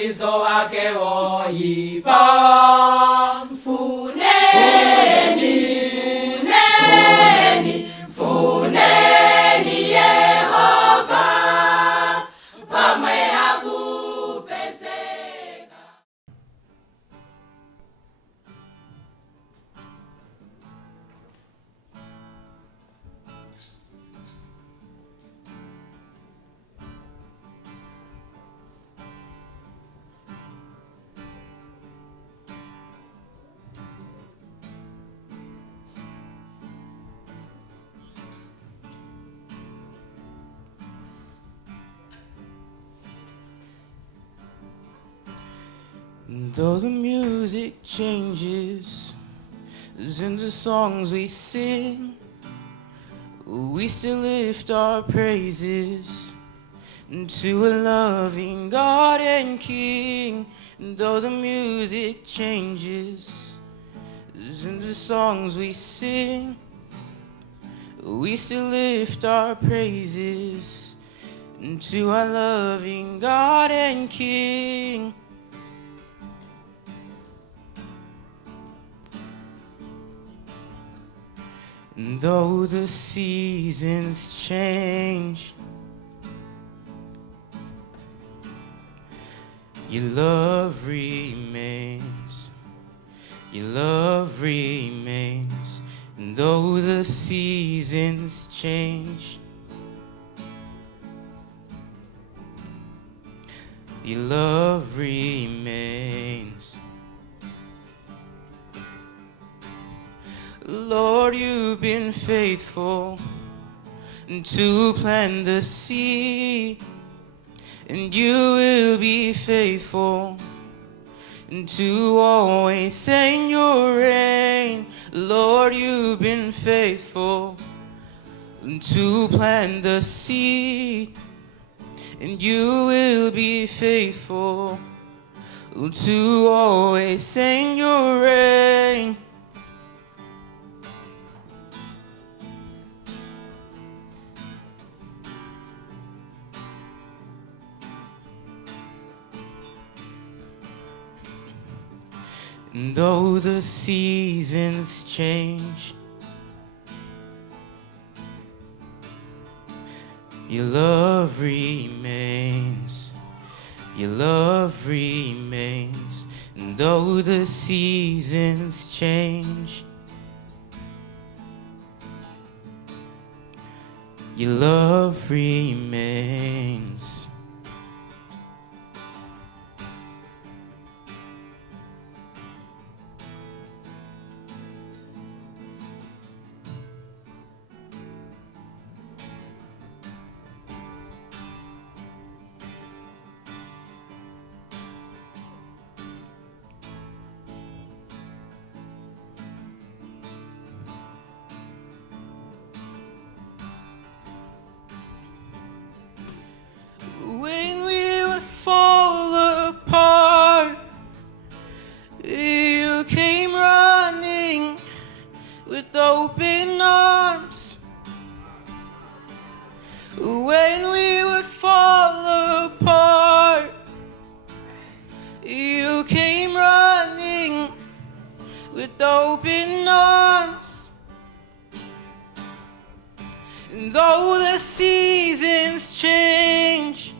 umangaliso wake woyipa. Mfuneni, mfuneni, mfuneni Yehova, pamwe hakupezeka. Though the music changes and the songs we sing, we still lift our praises to a loving God and King. Though the music changes and the songs we sing, we still lift our praises to our loving God and King. Though the seasons change, your love remains. Your love remains. And though the seasons change, your love remains. Lord, you've been faithful to plant the seed, and you will be faithful to always send your rain. Lord, you've been faithful to plant the seed, and you will be faithful to always send your rain. And though the seasons change, your love remains. Your love remains. And though the seasons change, your love remains. When we would fall apart, you came running with open arms. When we would fall apart, you came running with open arms. And though the seasons change,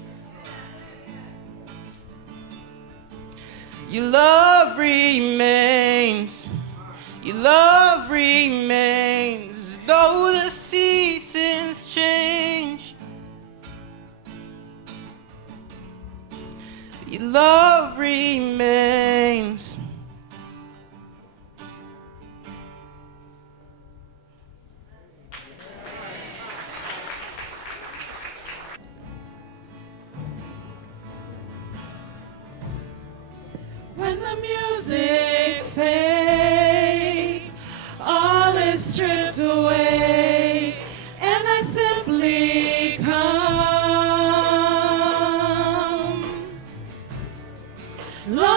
your love remains. Your love remains. Though the seasons change, your love remains. When the music fades, all is stripped away, and I simply come. Lord,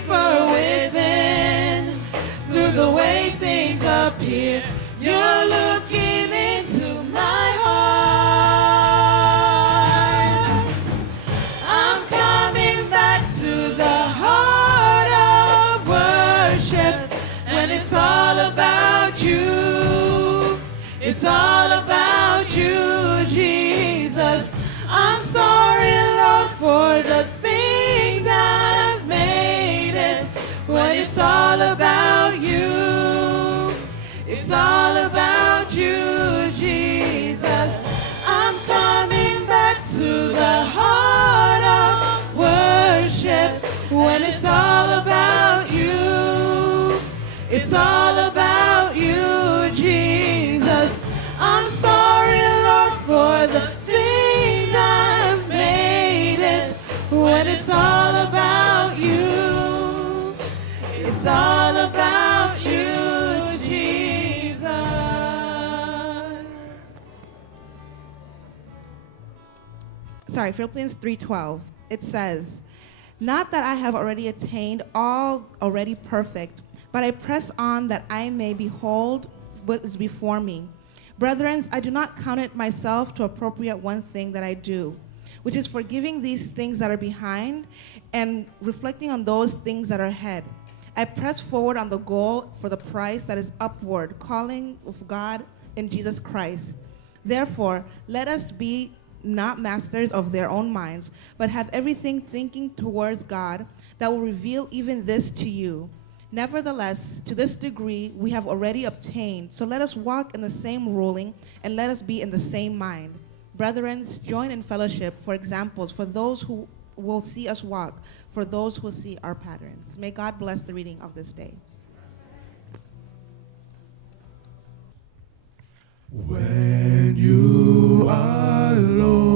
deeper within. Through the way things appear, you're looking into my heart. I'm coming back to the heart of worship, when it's all about you. It's all about you, Jesus. I'm sorry, Lord, for the things I've made it, when it's all about you. It's all about you, Jesus. I'm coming back to the heart of worship, when it's all about you. It's all about you, Jesus. I'm sorry, Lord, for the things I've made it, when it's all about you. It's all about you, Jesus. Sorry, Philippians 3:12. It says, "Not that I have already attained all already perfect, but I press on that I may behold what is before me. Brethren, I do not count it myself to appropriate one thing that I do, which is forgiving these things that are behind and reflecting on those things that are ahead. I press forward on the goal for the prize that is upward, calling of God in Jesus Christ. Therefore, let us be not masters of their own minds, but have everything thinking towards God, that will reveal even this to you. Nevertheless, to this degree we have already obtained, so let us walk in the same ruling, and let us be in the same mind. Brethren, join in fellowship for examples for those who will see us walk, for those who see our patterns." May God bless the reading of this day. When you are lonely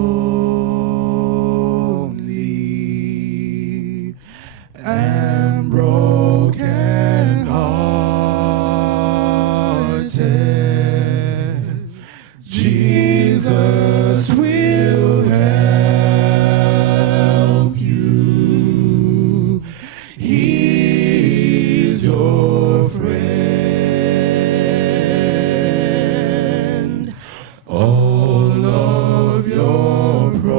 and broken hearted, Jesus will help you. He is your friend. All of your problems,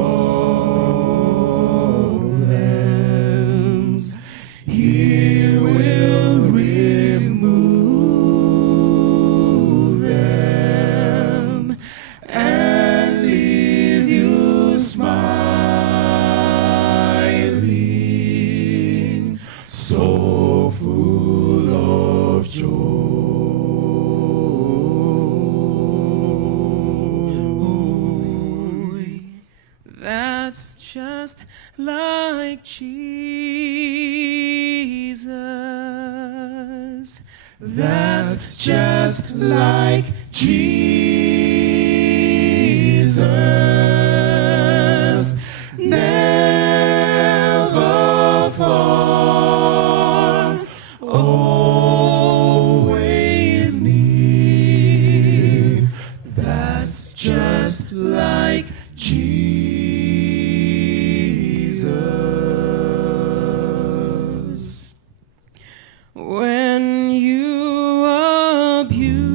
He will remove them and leave you smiling, so full of joy. That's just like Jesus. That's just like Jesus. Never far, always near. That's just like Jesus. When you abuse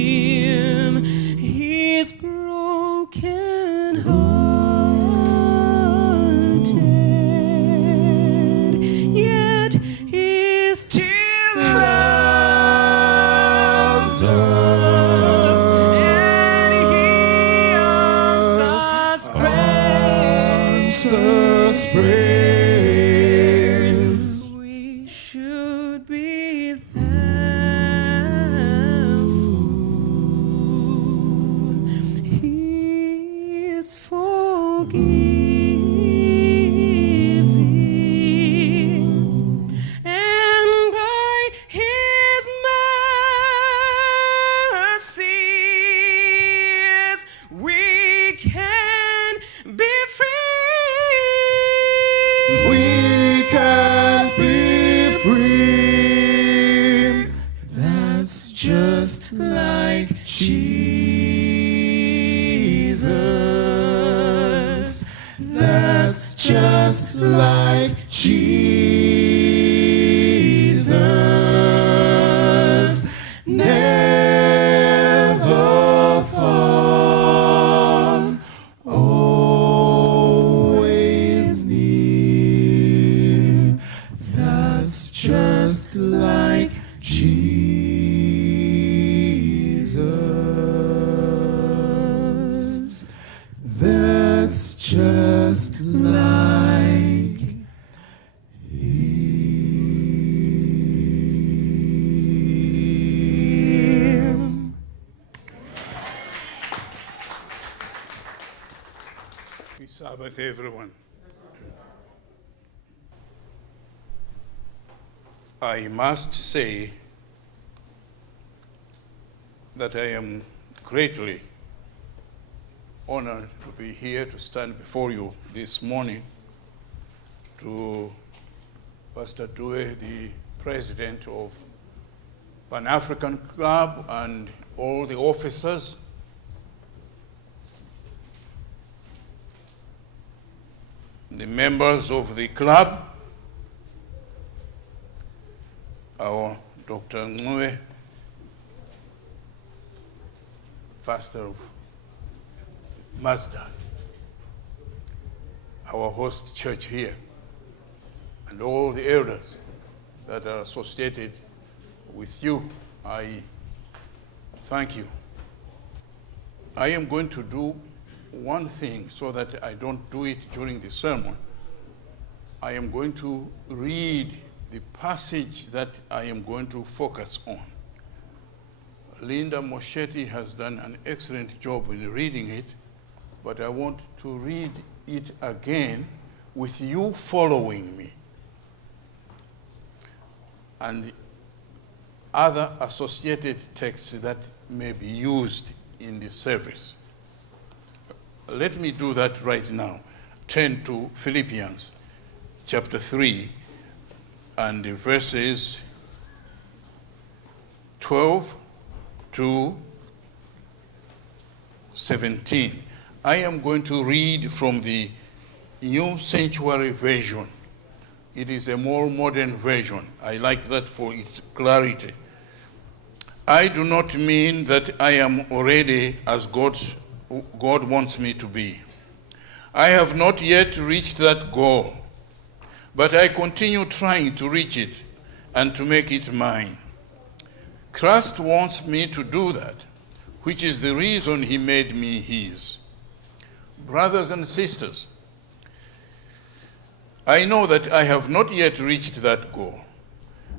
him, he's broken hearted, yet he still loves us, and he answers praise. Answers praise. just like Jesus. Never fall, always near. That's just like Jesus. That's just like Him. Happy Sabbath, everyone. I must say that I am greatly honored to be here to stand before you this morning, to Pastor Due, the president of Pan-African Club, and all the officers, the members of the club, our Dr. Ngwe, pastor of Mazda, our host church here, and all the elders that are associated with you. I thank you. I am going to do one thing so that I don't do it during the sermon. I am going to read the passage that I am going to focus on. Linda Moschetti has done an excellent job in reading it, but I want to read it again with you following me, and other associated texts that may be used in the service. Let me do that right now. Turn to Philippians chapter 3 and verses 12 to 17. I am going to read from the New Sanctuary Version. It is a more modern version. I like that for its clarity. I do not mean that I am already as God wants me to be. I have not yet reached that goal, but I continue trying to reach it and to make it mine. Christ wants me to do that, which is the reason he made me his. Brothers and sisters, I know that I have not yet reached that goal,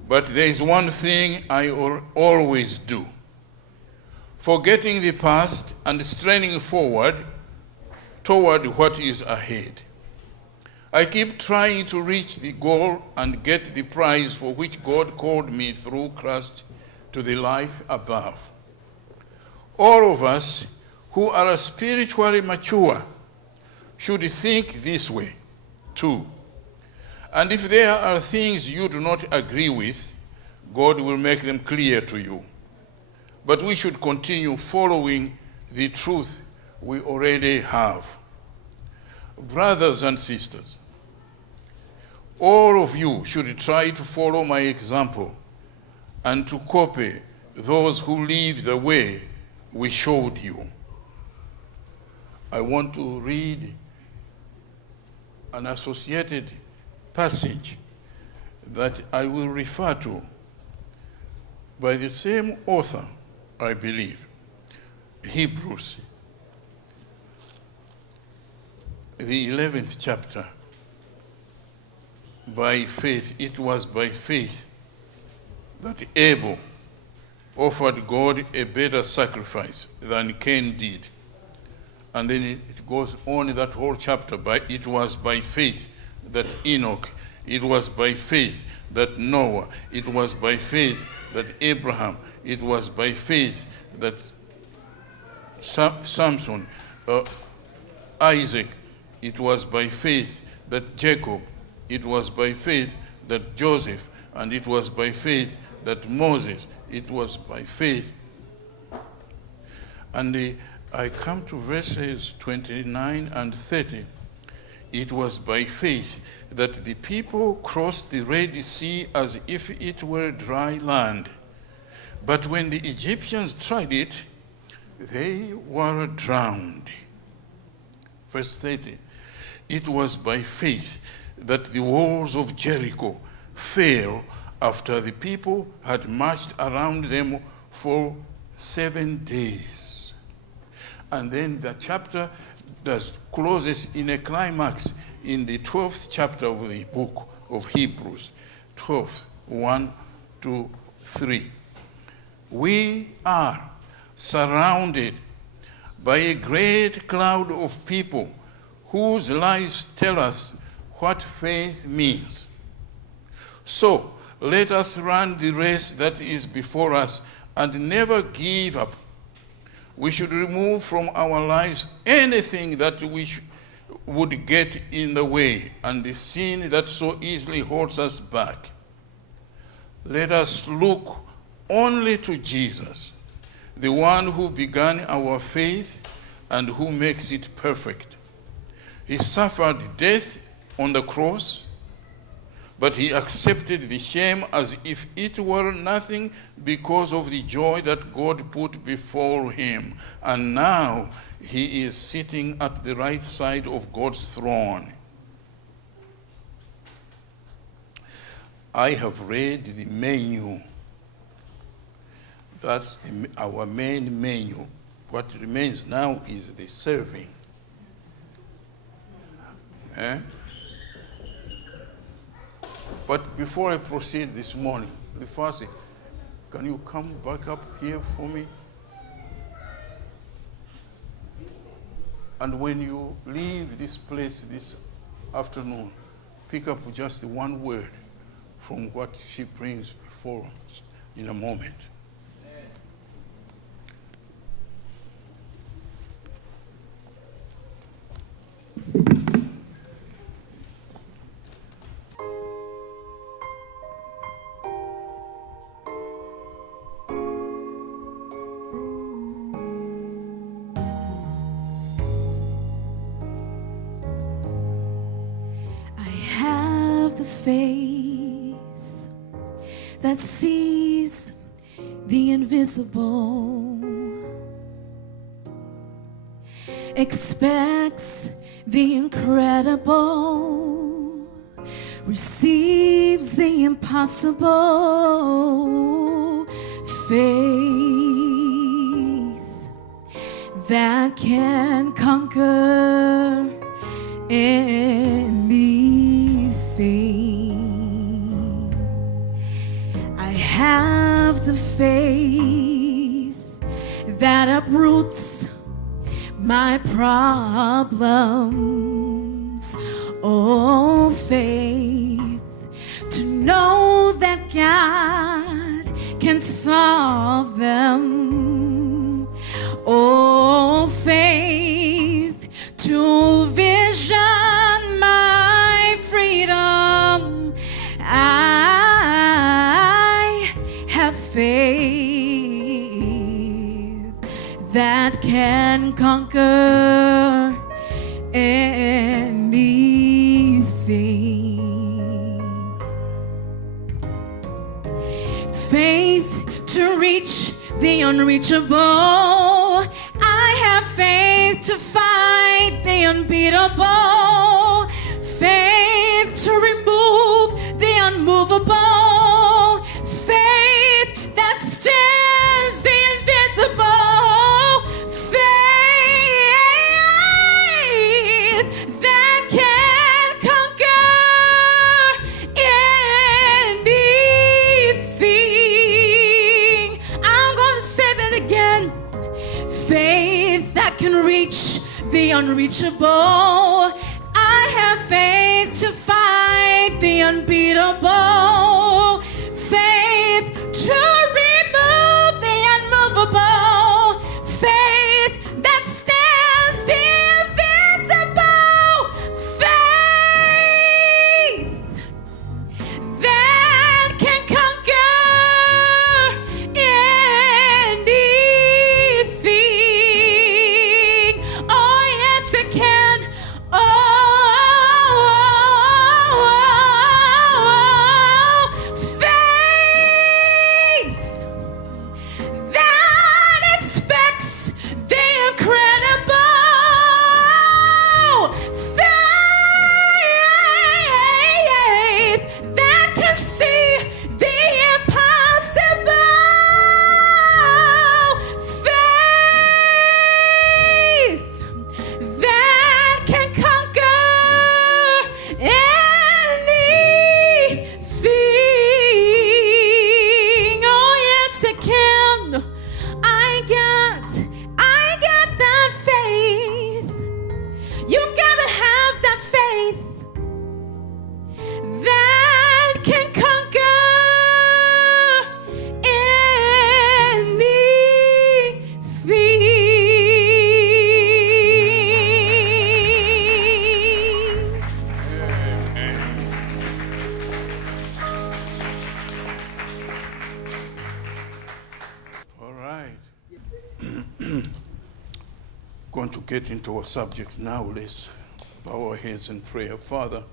but there is one thing I always do. Forgetting the past and straining forward toward what is ahead. I keep trying to reach the goal and get the prize for which God called me through Christ to the life above. All of us who are spiritually mature should think this way too. And if there are things you do not agree with, God will make them clear to you. But we should continue following the truth we already have. Brothers and sisters, all of you should try to follow my example and to copy those who live the way we showed you. I want to read an associated passage that I will refer to by the same author, I believe, Hebrews, the 11th chapter. By faith, it was by faith that Abel offered God a better sacrifice than Cain did. And then it goes on in that whole chapter. It was by faith that Enoch, it was by faith that Noah, it was by faith that Abraham, it was by faith that Samson, Isaac, it was by faith that Jacob, it was by faith that Joseph, and it was by faith that Moses, it was by faith. And I come to verses 29 and 30. It was by faith that the people crossed the Red Sea as if it were dry land. But when the Egyptians tried it, they were drowned. Verse 30. It was by faith that the walls of Jericho fell after the people had marched around them for 7 days. And then the chapter closes in a climax in the 12th chapter of the book of Hebrews, 12, 1 to 3. We are surrounded by a great cloud of people whose lives tell us what faith means. So let us run the race that is before us and never give up. We should remove from our lives anything that would get in the way and the sin that so easily holds us back. Let us look only to Jesus, the one who began our faith and who makes it perfect. He suffered death on the cross, but he accepted the shame as if it were nothing because of the joy that God put before him. And now he is sitting at the right side of God's throne. I have read the menu. That's our main menu. What remains now is the serving. But before I proceed this morning, the first thing, can you come back up here for me? And when you leave this place this afternoon, pick up just one word from what she brings before us in a moment. Faith that sees the invisible, expects the incredible, receives the impossible. Faith that can conquer anything. I have the faith that uproots my problems. Oh, faith to know that God can solve them. Oh, faith to vision my freedom. I have faith that can conquer anything. Faith to reach the unreachable. I have faith to fight the unbeatable. Faith to remove the unmovable. Faith that stands the invisible. Faith that can conquer anything. I'm going to say that again. Faith that can reach the unreachable. I have faith to fight the unbeatable. Faith to remove the unmovable. Faith that stands the invisible. Faith that can conquer anything. Oh, yes, it can. Oh, going to get into our subject now. Let's bow our heads in prayer. Father,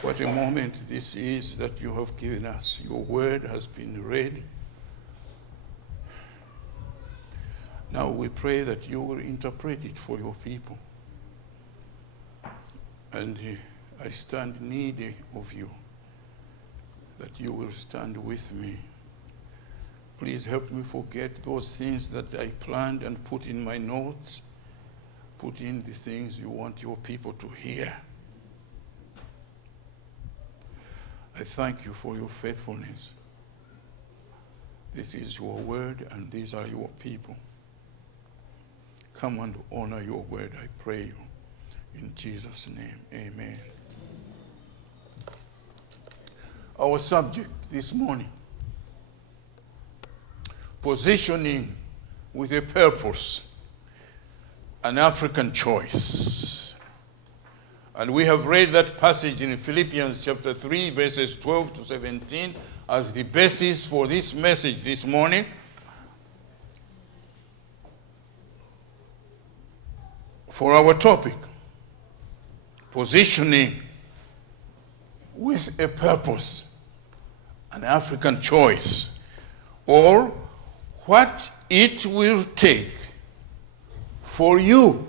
what a moment this is that you have given us. Your word has been read. Now we pray that you will interpret it for your people. And I stand needy of you, that you will stand with me. Please help me forget those things that I planned and put in my notes. Put in the things you want your people to hear. I thank you for your faithfulness. This is your word and these are your people. Come and honor your word, I pray you. In Jesus' name, amen. Our subject this morning, positioning with a purpose, an African choice. And we have read that passage in Philippians chapter 3, verses 12 to 17 as the basis for this message this morning. For our topic, positioning with a purpose, an African choice, or what it will take for you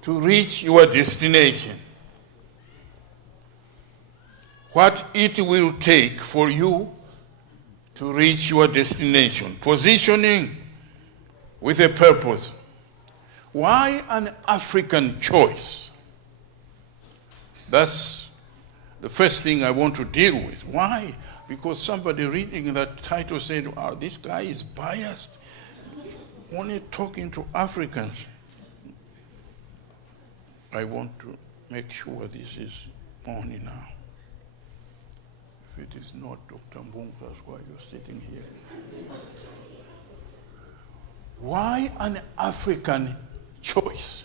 to reach your destination. What it will take for you to reach your destination. Positioning with a purpose. Why an African choice? That's the first thing I want to deal with. Why? Because somebody reading that title said, wow, this guy is biased, only talking to Africans. I want to make sure this is on now. If it is not, Dr. Mbung, that's why you're sitting here. Why an African choice?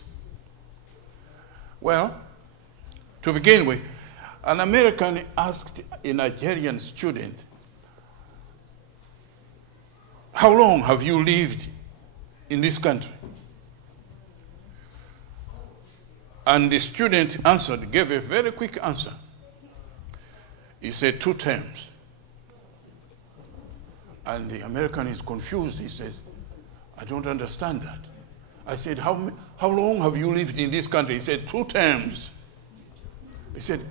Well, to begin with, an American asked a Nigerian student, how long have you lived in this country? And the student answered, gave a very quick answer. He said 2 terms. And the American is confused. He says, I don't understand that. I said, how long have you lived in this country? He said, 2 terms. He said,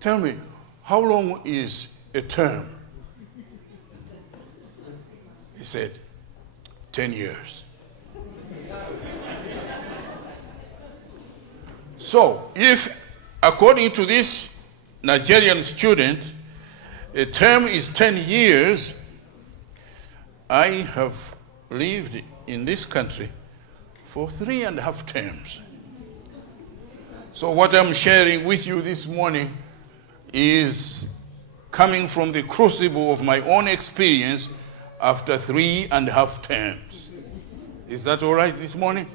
tell me, how long is a term? He said, 10 years. So, if, according to this Nigerian student, a term is 10 years, I have lived in this country for 3.5 terms. So what I'm sharing with you this morning is coming from the crucible of my own experience after 3.5 terms. Is that all right this morning?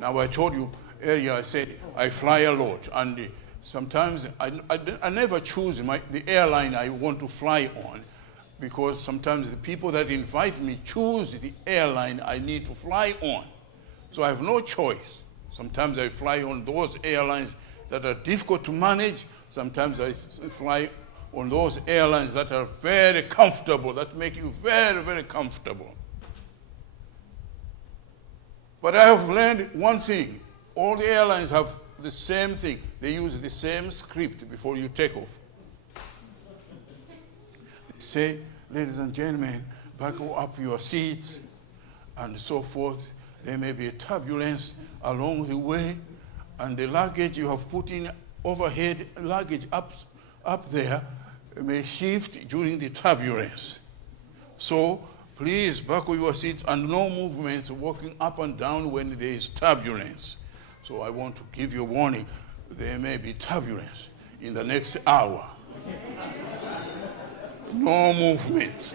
Now I told you earlier, I said I fly a lot, and sometimes I never choose the airline I want to fly on, because sometimes the people that invite me choose the airline I need to fly on. So I have no choice. Sometimes I fly on those airlines that are difficult to manage. Sometimes I fly on those airlines that are very comfortable, that make you very, very comfortable. But I have learned one thing. All the airlines have the same thing. They use the same script before you take off. They say, ladies and gentlemen, buckle up your seats, and so forth. There may be a turbulence along the way, and the luggage you have put in overhead, luggage up there, may shift during the turbulence. So please buckle your seats, and no movements walking up and down when there is turbulence. So I want to give you a warning. There may be turbulence in the next hour. No movement.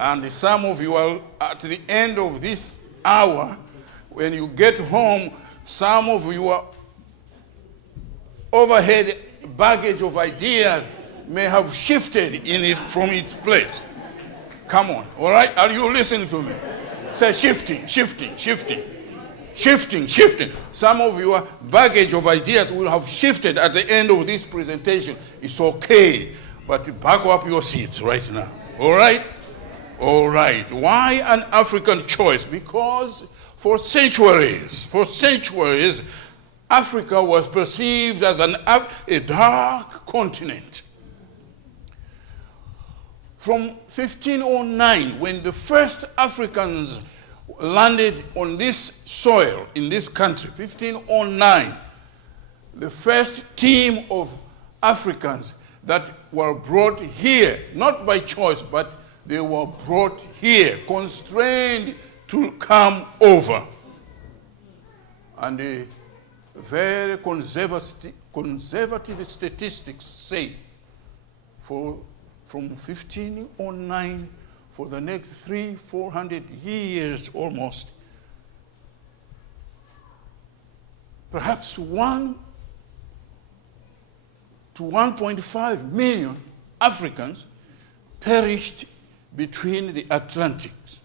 And some of you are at the end of this hour, when you get home, some of you are overhead baggage of ideas may have shifted from its place. Come on, all right? Are you listening to me? Say shifting, shifting, shifting. Shifting, shifting. Some of your baggage of ideas will have shifted at the end of this presentation. It's okay, but back up your seats right now. All right? All right. Why an African choice? Because for centuries, Africa was perceived as a dark continent. From 1509, when the first Africans landed on this soil in this country, 1509, the first team of Africans that were brought here, not by choice, but they were brought here, constrained to come over. And the very conservative statistics say from 1509 for the next 300-400 years almost, perhaps 1 to 1.5 million Africans perished between the Atlantics.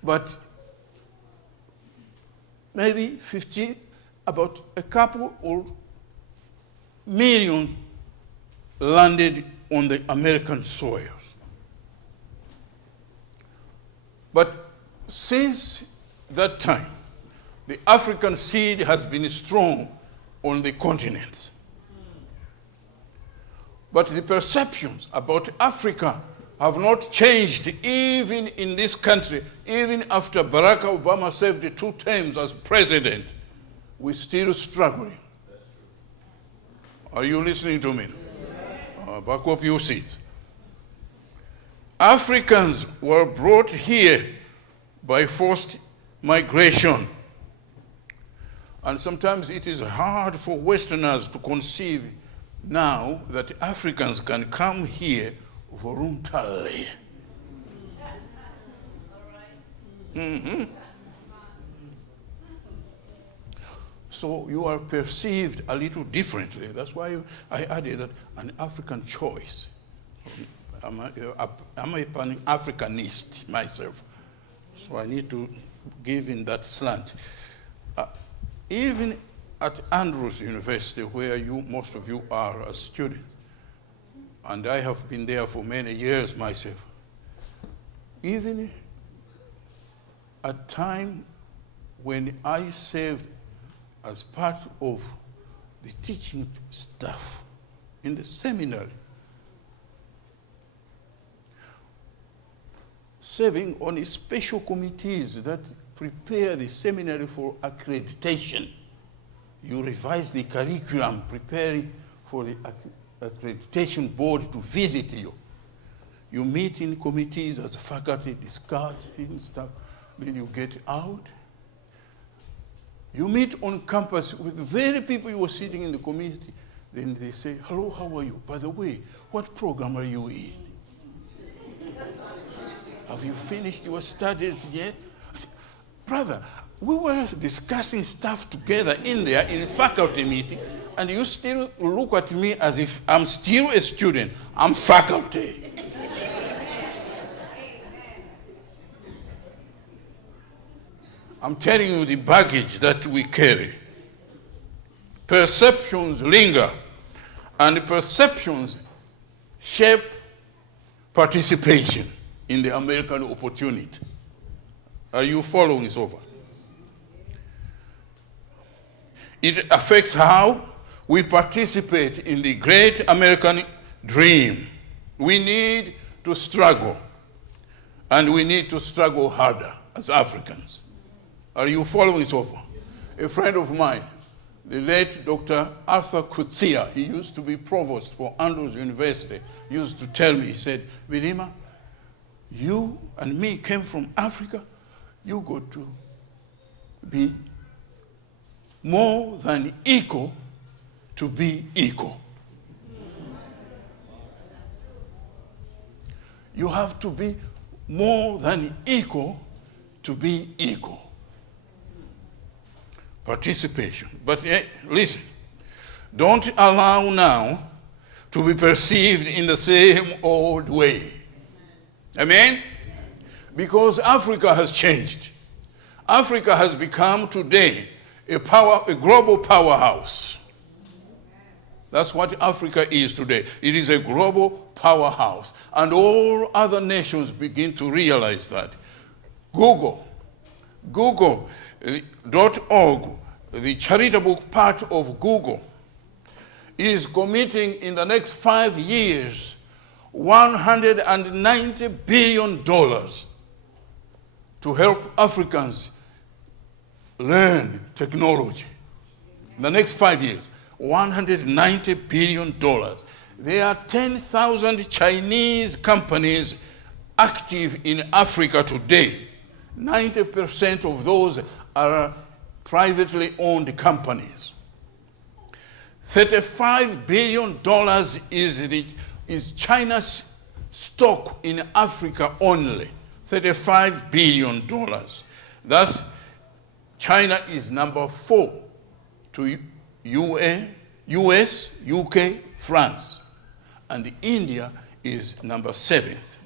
But maybe about a couple or million landed on the American soils. But since that time, the African seed has been strong on the continents. But the perceptions about Africa have not changed even in this country. Even after Barack Obama served 2 terms as president, we're still struggling. Are you listening to me? Back up your seats. Africans were brought here by forced migration. And sometimes it is hard for Westerners to conceive now that Africans can come here voluntarily. Mm-hmm. So you are perceived a little differently. That's why I added that an African choice. I'm a Pan-Africanist myself, so I need to give in that slant. Even at Andrews University, where most of you are a student, and I have been there for many years myself, even at time when I served as part of the teaching staff in the seminary, serving on special committees that prepare the seminary for accreditation. You revise the curriculum, preparing for the accreditation board to visit you. You meet in committees as faculty, discussing stuff, then you get out. You meet on campus with the very people you were sitting in the community. Then they say, hello, how are you? By the way, what program are you in? Have you finished your studies yet? I said, brother, we were discussing stuff together in there in a faculty meeting, and you still look at me as if I'm still a student. I'm faculty. I'm telling you the baggage that we carry. Perceptions linger, and perceptions shape participation in the American opportunity. Are you following so far? It affects how we participate in the great American dream. We need to struggle, and we need to struggle harder as Africans. Are you following so far? A friend of mine, the late Dr. Arthur Kutsia, he used to be provost for Andrews University, used to tell me, he said, Bilima, you and me came from Africa, you got to be more than equal to be equal. You have to be more than equal to be equal. Participation. But listen, don't allow now to be perceived in the same old way. Amen? Because Africa has changed. Africa has become today a global powerhouse. That's what Africa is today. It is a global powerhouse. And all other nations begin to realize that. Google.org, the charitable part of Google, is committing in the next 5 years $190 billion to help Africans learn technology. In the next 5 years, $190 billion. There are 10,000 Chinese companies active in Africa today. 90% of those are privately owned companies. $35 billion is China's stock in Africa only. $35 billion. Thus, China is number 4 to US, UK, France. And India is number 7th.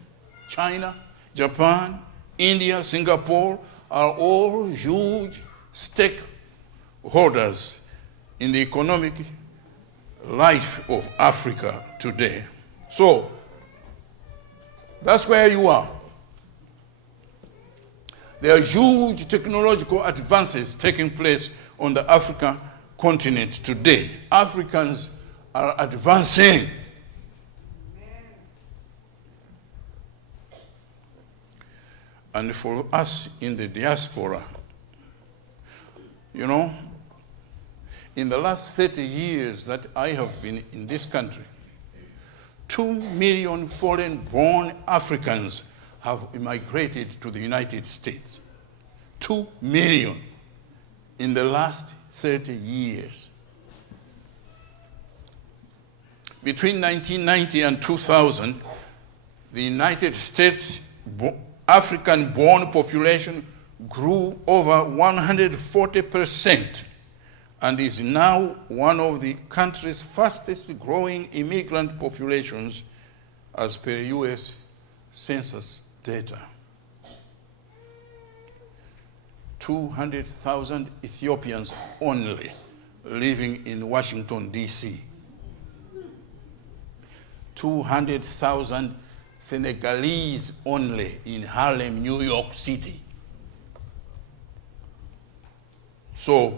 China, Japan, India, Singapore are all huge stakeholders in the economic life of Africa today. So, that's where you are. There are huge technological advances taking place on the African continent today. Africans are advancing. And for us in the diaspora, in the last 30 years that I have been in this country, 2 million foreign-born Africans have immigrated to the United States. 2 million in the last 30 years. Between 1990 and 2000, the United States African-born population grew over 140% and is now one of the country's fastest growing immigrant populations as per US Census data. 200,000 Ethiopians only living in Washington, D.C. 200,000 Senegalese only in Harlem, New York City. So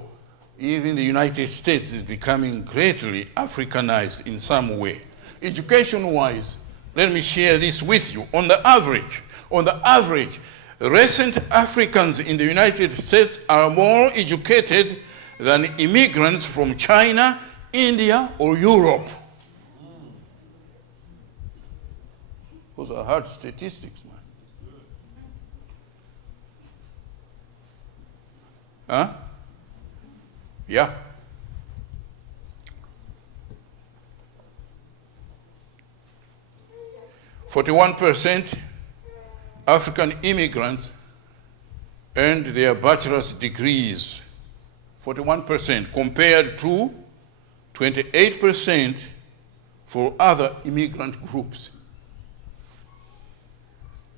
even the United States is becoming greatly Africanized in some way. Education-wise, let me share this with you. On the average, recent Africans in the United States are more educated than immigrants from China, India, or Europe. Those are hard statistics, man. Huh? Yeah. %41 African immigrants earned their bachelor's degrees. 41% compared to 28% for other immigrant groups.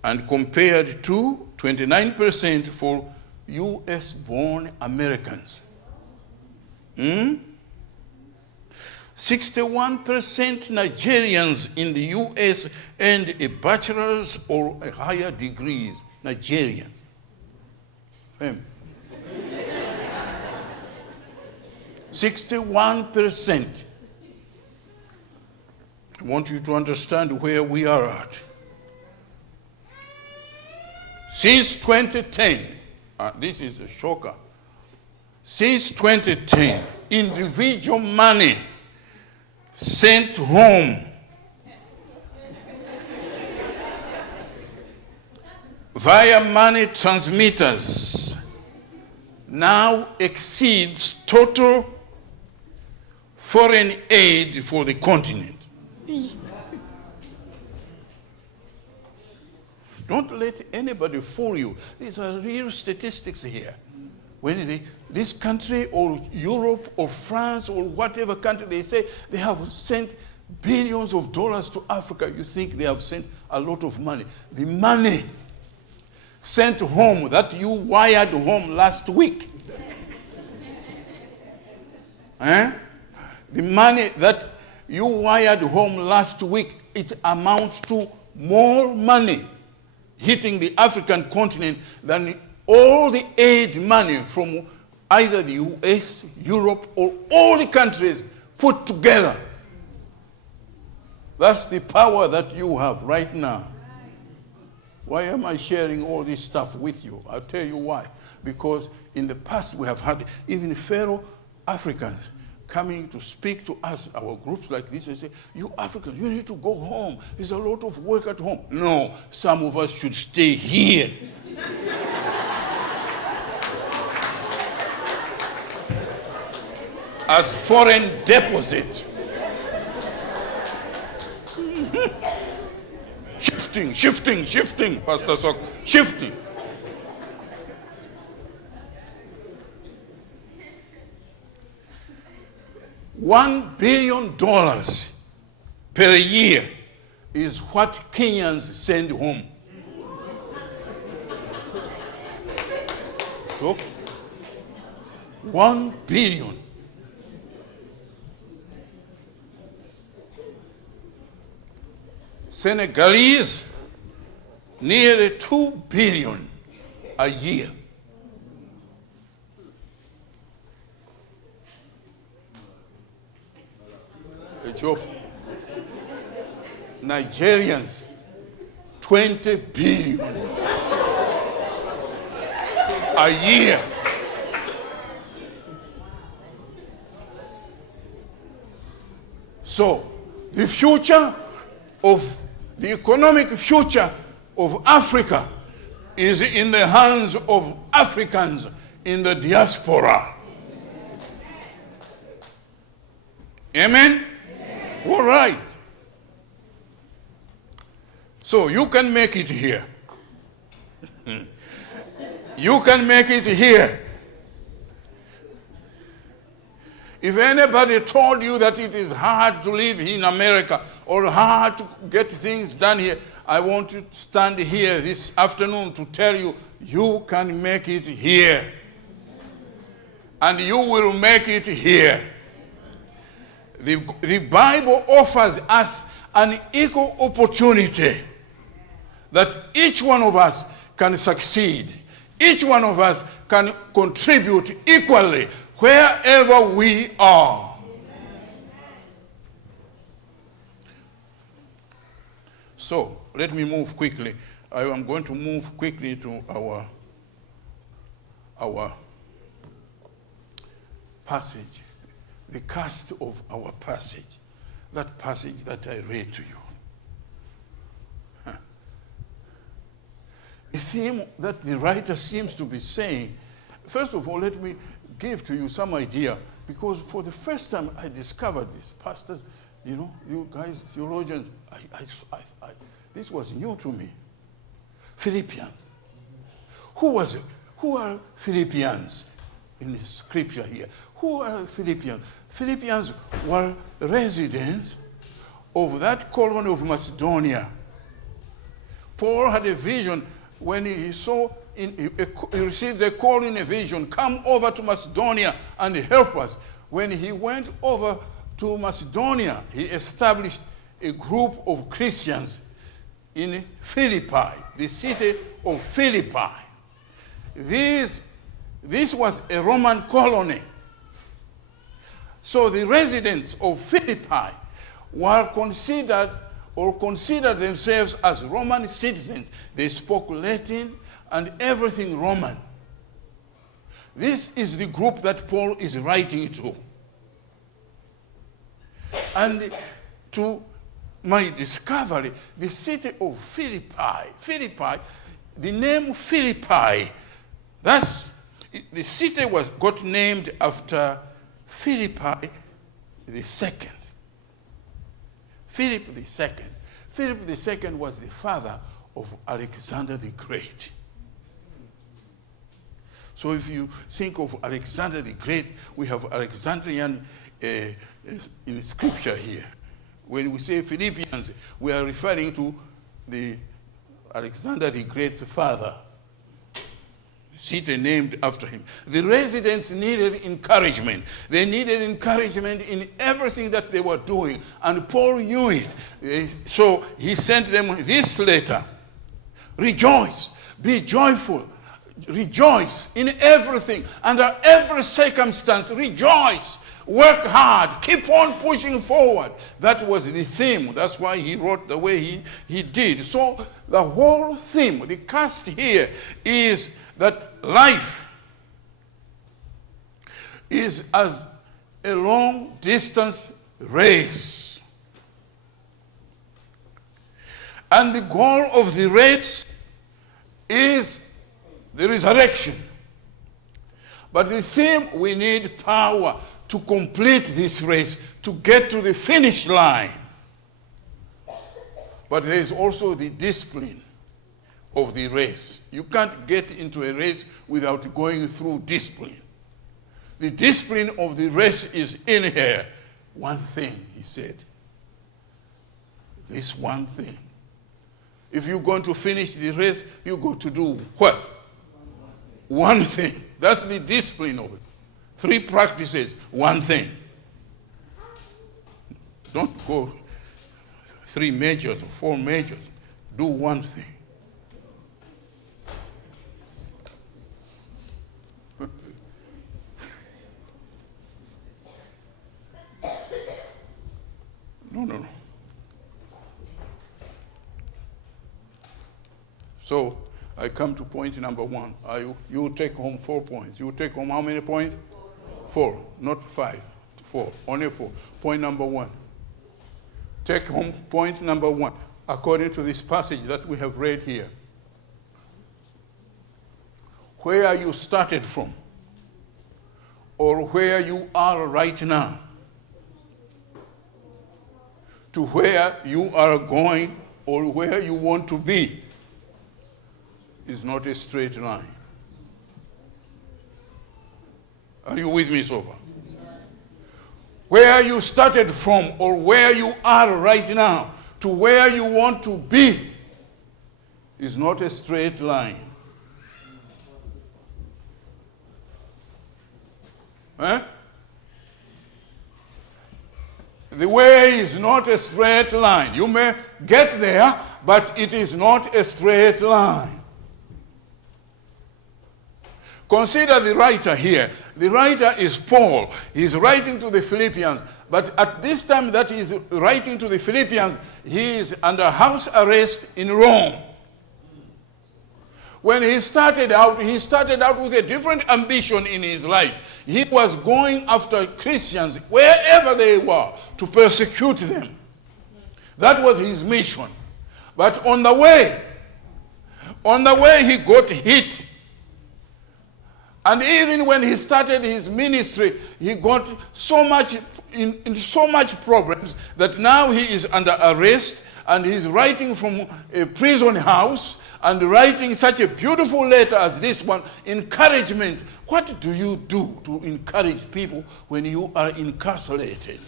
And compared to 29% for US-born Americans. 61% Nigerians in the US earned a bachelor's or a higher degrees. Nigerian. 61%. I want you to understand where we are at. Since 2010, this is a shocker. Since 2010, individual money sent home via money transmitters now exceeds total foreign aid for the continent. Don't let anybody fool you. These are real statistics here. When this country or Europe or France or whatever country, they say they have sent billions of dollars to Africa, you think they have sent a lot of money. The money sent home that you wired home last week, the money that you wired home last week, it amounts to more money hitting the African continent than all the aid money from either the US, Europe, or all the countries put together. That's the power that you have right now. Why am I sharing all this stuff with you? I'll tell you why. Because in the past we have had even fellow Africans coming to speak to us, our groups like this, and say, you Africans, you need to go home. There's a lot of work at home. No, some of us should stay here. As foreign deposit. Shifting, Pastor Sok, shifting. $1 billion per year is what Kenyans send home. So, 1 billion. Senegalese, nearly 2 billion a year. Nigerians, 20 billion a year. So, the future of the economic future of Africa is in the hands of Africans in the diaspora. Amen? All right. So you can make it here. You can make it here. If anybody told you that it is hard to live in America or hard to get things done here, I want to stand here this afternoon to tell you, you can make it here. And you will make it here. The Bible offers us an equal opportunity that each one of us can succeed. Each one of us can contribute equally wherever we are. So, let me move quickly. I am going to move quickly to our passage, the cast of our passage, that passage that I read to you. The theme that the writer seems to be saying, first of all, let me give to you some idea, because for the first time I discovered this. Pastors, you know, you guys, theologians, this was new to me. Philippians. Who are Philippians in the scripture here? Who are Philippians? Philippians were residents of that colony of Macedonia. Paul had a vision when he received a call in a vision, come over to Macedonia and help us. When he went over to Macedonia, he established a group of Christians in Philippi, the city of Philippi. This was a Roman colony. So the residents of Philippi were considered themselves as Roman citizens. They spoke Latin and everything Roman. This is the group that Paul is writing to. And to my discovery, the city of Philippi, the name Philippi, the city got named after Philippi the Second. Philip II. Philip II was the father of Alexander the Great. So if you think of Alexander the Great, we have Alexandrian in scripture here. When we say Philippians, we are referring to the Alexander the Great's father, city named after him. The residents needed encouragement. They needed encouragement in everything that they were doing, and Paul knew it. So he sent them this letter. Rejoice, be joyful, rejoice in everything, under every circumstance, rejoice. Work hard. Keep on pushing forward. That was the theme. That's why he wrote the way he did. So the whole theme, the cast here, is that life is as a long-distance race. And the goal of the race is the resurrection. But the theme, we need power to complete this race, to get to the finish line. But there is also the discipline of the race. You can't get into a race without going through discipline. The discipline of the race is in here. One thing, he said. This one thing. If you're going to finish the race, you got to do what? One thing. That's the discipline of it. 3 practices, one thing. Don't go 3 majors or 4 majors. Do one thing. No. So I come to point number 1. You take home 4 points. You take home how many points? 4, not 5, 4, only 4. Point number 1. Take home point number 1, according to this passage that we have read here. Where you started from, or where you are right now, to where you are going, or where you want to be, is not a straight line. Are you with me so far? Where you started from, or where you are right now, to where you want to be, is not a straight line. The way is not a straight line. You may get there, but it is not a straight line. Consider the writer here. The writer is Paul. He's writing to the Philippians. But at this time that he's writing to the Philippians, he is under house arrest in Rome. When he started out with a different ambition in his life. He was going after Christians wherever they were to persecute them. That was his mission. But on the way he got hit. And even when he started his ministry, he got so much problems that now he is under arrest, and he's writing from a prison house and writing such a beautiful letter as this one, encouragement. What do you do to encourage people when you are incarcerated?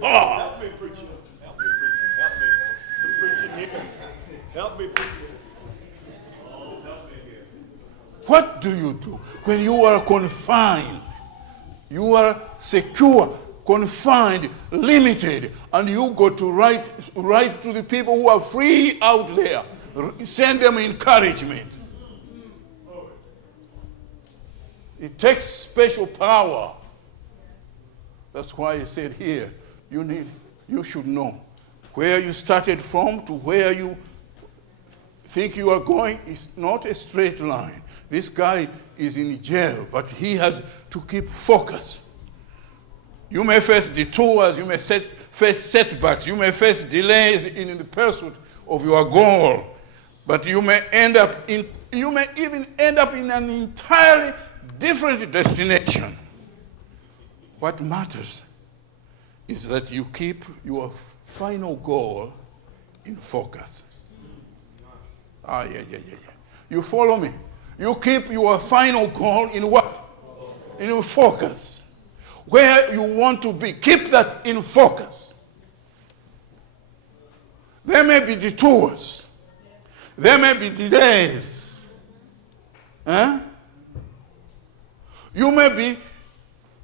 Help me, preacher. Help me, preacher. Help me. Some preaching here. Help me, preacher. What do you do when you are confined? You are secure, confined, limited, and you go to write to the people who are free out there. Send them encouragement. It takes special power. That's why I said here, you should know where you started from to where you think you are going is not a straight line. This guy is in jail, but he has to keep focus. You may face detours, you may face setbacks, you may face delays in the pursuit of your goal, but you may even end up in an entirely different destination. What matters is that you keep your final goal in focus. Yeah. You follow me? You keep your final goal in what? In focus. Where you want to be. Keep that in focus. There may be detours. There may be delays. Huh? You may be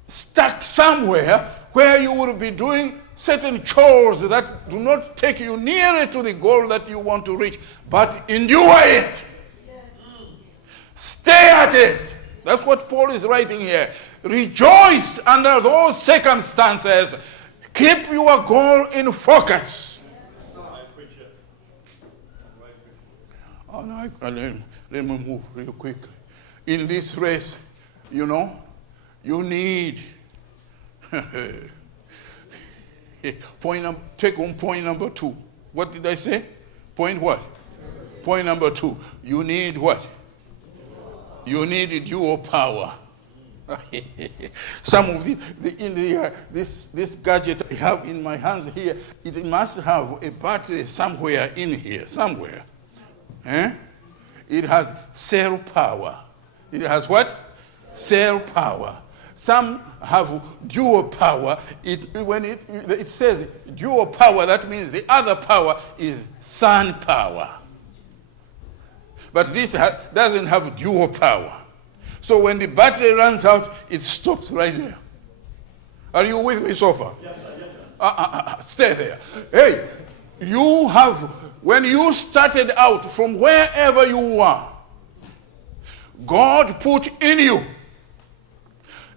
stuck somewhere where you will be doing certain chores that do not take you nearer to the goal that you want to reach, but endure it. Stay at it. That's what Paul is writing here. Rejoice under those circumstances. Keep your goal in focus. Oh, no, let me move real quickly. In this race, you know, you need take on point number 2. What did I say? Point what? Point number 2. You need what? You need dual power. Some of this gadget I have in my hands here, it must have a battery somewhere in here, somewhere. It has cell power. It has what? Cell power. Some have dual power. When it says dual power, that means the other power is sun power. But this doesn't have dual power. So when the battery runs out, it stops right there. Are you with me so far? Yes, sir. Yes, sir. Stay there. Hey, when you started out from wherever you are, God put in you,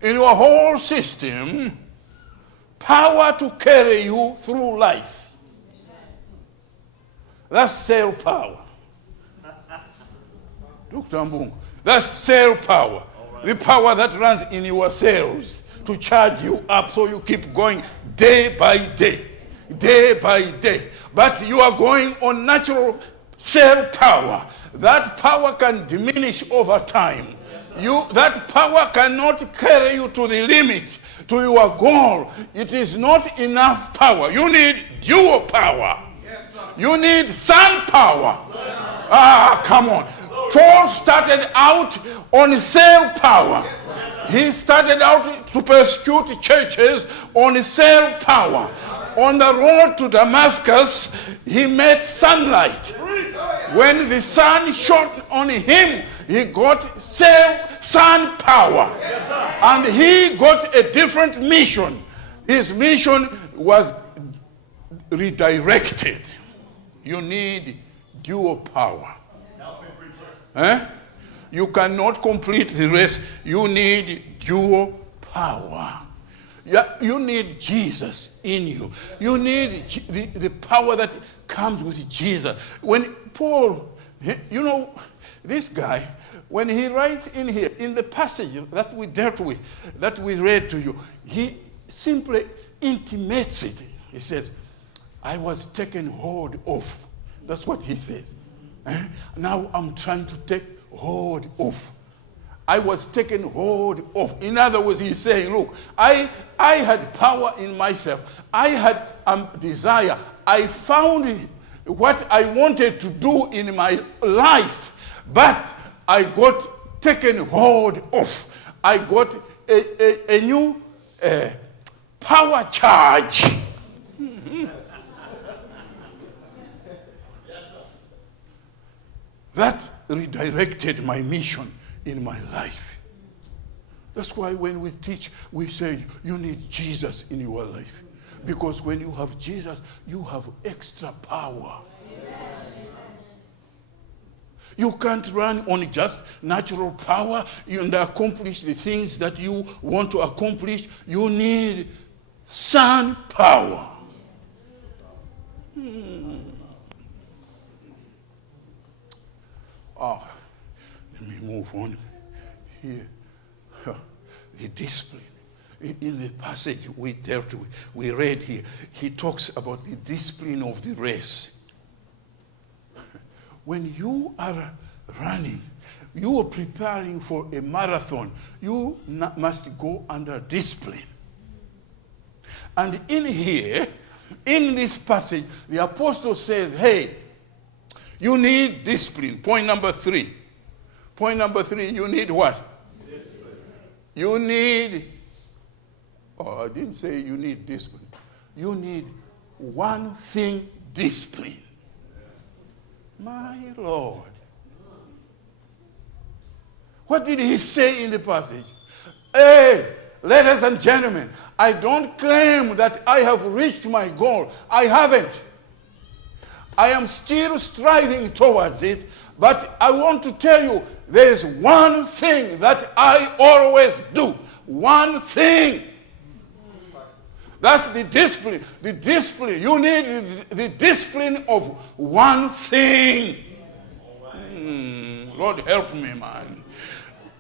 in your whole system, power to carry you through life. That's cell power. Dr. Mbung, that's cell power. Right. The power that runs in your cells to charge you up so you keep going day by day, day by day. But you are going on natural cell power. That power can diminish over time. That power cannot carry you to the limit, to your goal. It is not enough power. You need dual power. Yes, you need sun power. Yes, come on. Paul started out on cell power. He started out to persecute churches on cell power. On the road to Damascus, he met sunlight. When the sun shone on him, he got sun power. And he got a different mission. His mission was redirected. You need dual power. You cannot complete the race. You need dual power. You need Jesus in you. You need the power that comes with Jesus. When Paul, you know, this guy, when he writes in here, in the passage that we dealt with, that we read to you, he simply intimates it. He says, I was taken hold of. That's what he says. Now I'm trying to take hold of. I was taken hold of. In other words, he's saying, look, I had power in myself. I had desire. I found what I wanted to do in my life, but I got taken hold of. I got a new power charge. That redirected my mission in my life. That's why when we teach, we say you need Jesus in your life. Because when you have Jesus, you have extra power. You can't run on just natural power and accomplish the things that you want to accomplish. You need sun power. Let me move on here. The discipline. In the passage we dealt with, we read here, he talks about the discipline of the race. When you are running, you are preparing for a marathon, you must go under discipline. And in here, in this passage, the apostle says, hey, you need discipline. Point number 3. Point number 3, you need what? Discipline. You need, I didn't say you need discipline. You need one thing, discipline. My Lord. What did he say in the passage? Hey, ladies and gentlemen, I don't claim that I have reached my goal. I haven't. I am still striving towards it, but I want to tell you there's one thing that I always do. One thing. That's the discipline. The discipline. You need the discipline of one thing. Lord help me, man.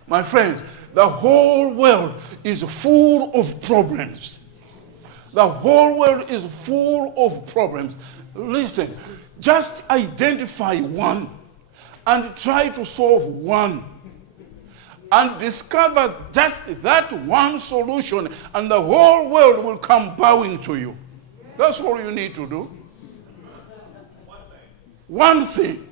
My friends, the whole world is full of problems. The whole world is full of problems. Listen, just identify one and try to solve one. And discover just that one solution, and the whole world will come bowing to you. That's all you need to do. One thing.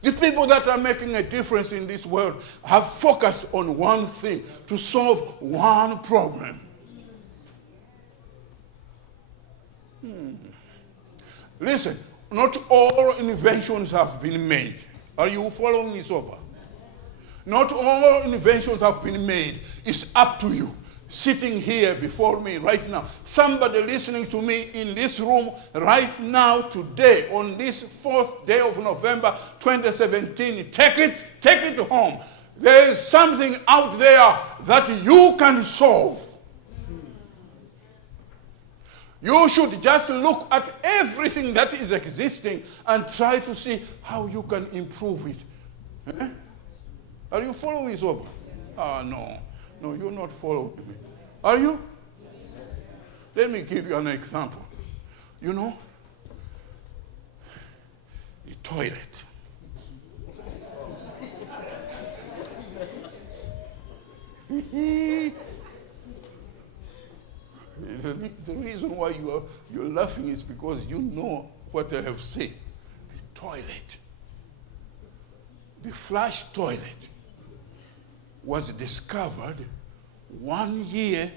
The people that are making a difference in this world have focused on one thing, to solve one problem. Listen, not all inventions have been made. Are you following me so far? Not all inventions have been made. It's up to you. Sitting here before me right now, somebody listening to me in this room right now, today, on this 4th day of November 2017, take it home. There is something out there that you can solve. You should just look at everything that is existing and try to see how you can improve it. Eh? Are you following me so far? No, you're not following me. Are you? Let me give you an example. You know, the toilet. The reason why you're laughing is because you know what I have said. The toilet, the flush toilet, was discovered 1 year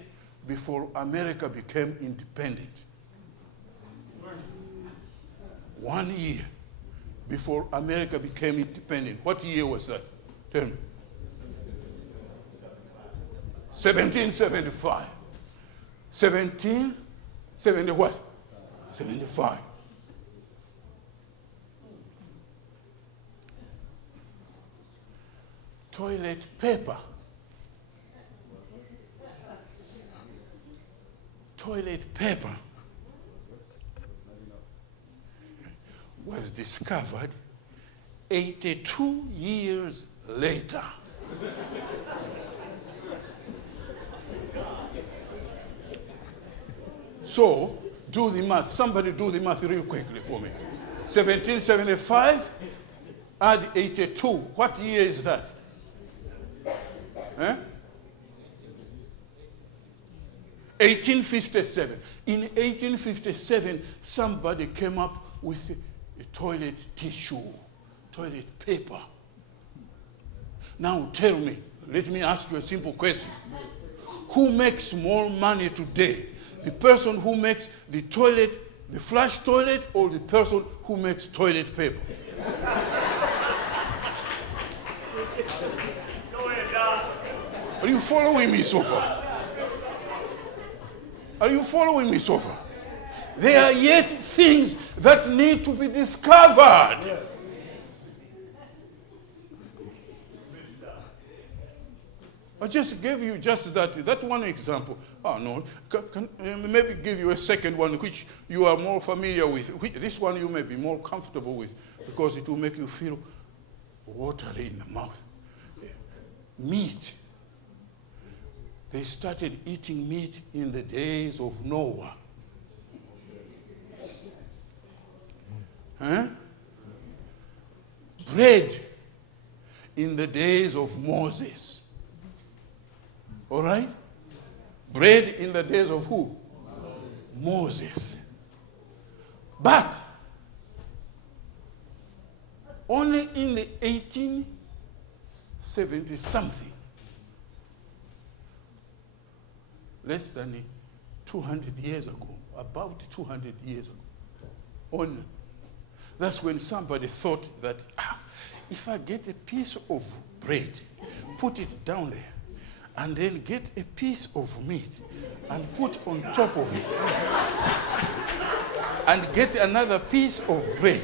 before America became independent. 1 year before America became independent. What year was that? Tell me. 1775. 1770 what? 75. Toilet paper. Toilet paper was discovered 82 years later. So, do the math. Somebody do the math real quickly for me. 1775, add 82. What year is that? Eh? 1857. In 1857, somebody came up with a toilet tissue, toilet paper. Now tell me, let me ask you a simple question. Who makes more money today? The person who makes the toilet, the flush toilet, or the person who makes toilet paper? Are you following me so far? Are you following me so far? There are yet things that need to be discovered. I just gave you just that one example. Oh, no. Can maybe give you a second one which you are more familiar with. This one you may be more comfortable with because it will make you feel watery in the mouth. Meat. They started eating meat in the days of Noah. Huh? Bread in the days of Moses. All right? Bread in the days of who? Moses. But only in the 1870 something, less than 200 years ago, about 200 years ago, on. That's when somebody thought that, if I get a piece of bread, put it down there, and then get a piece of meat and put on top of it, and get another piece of bread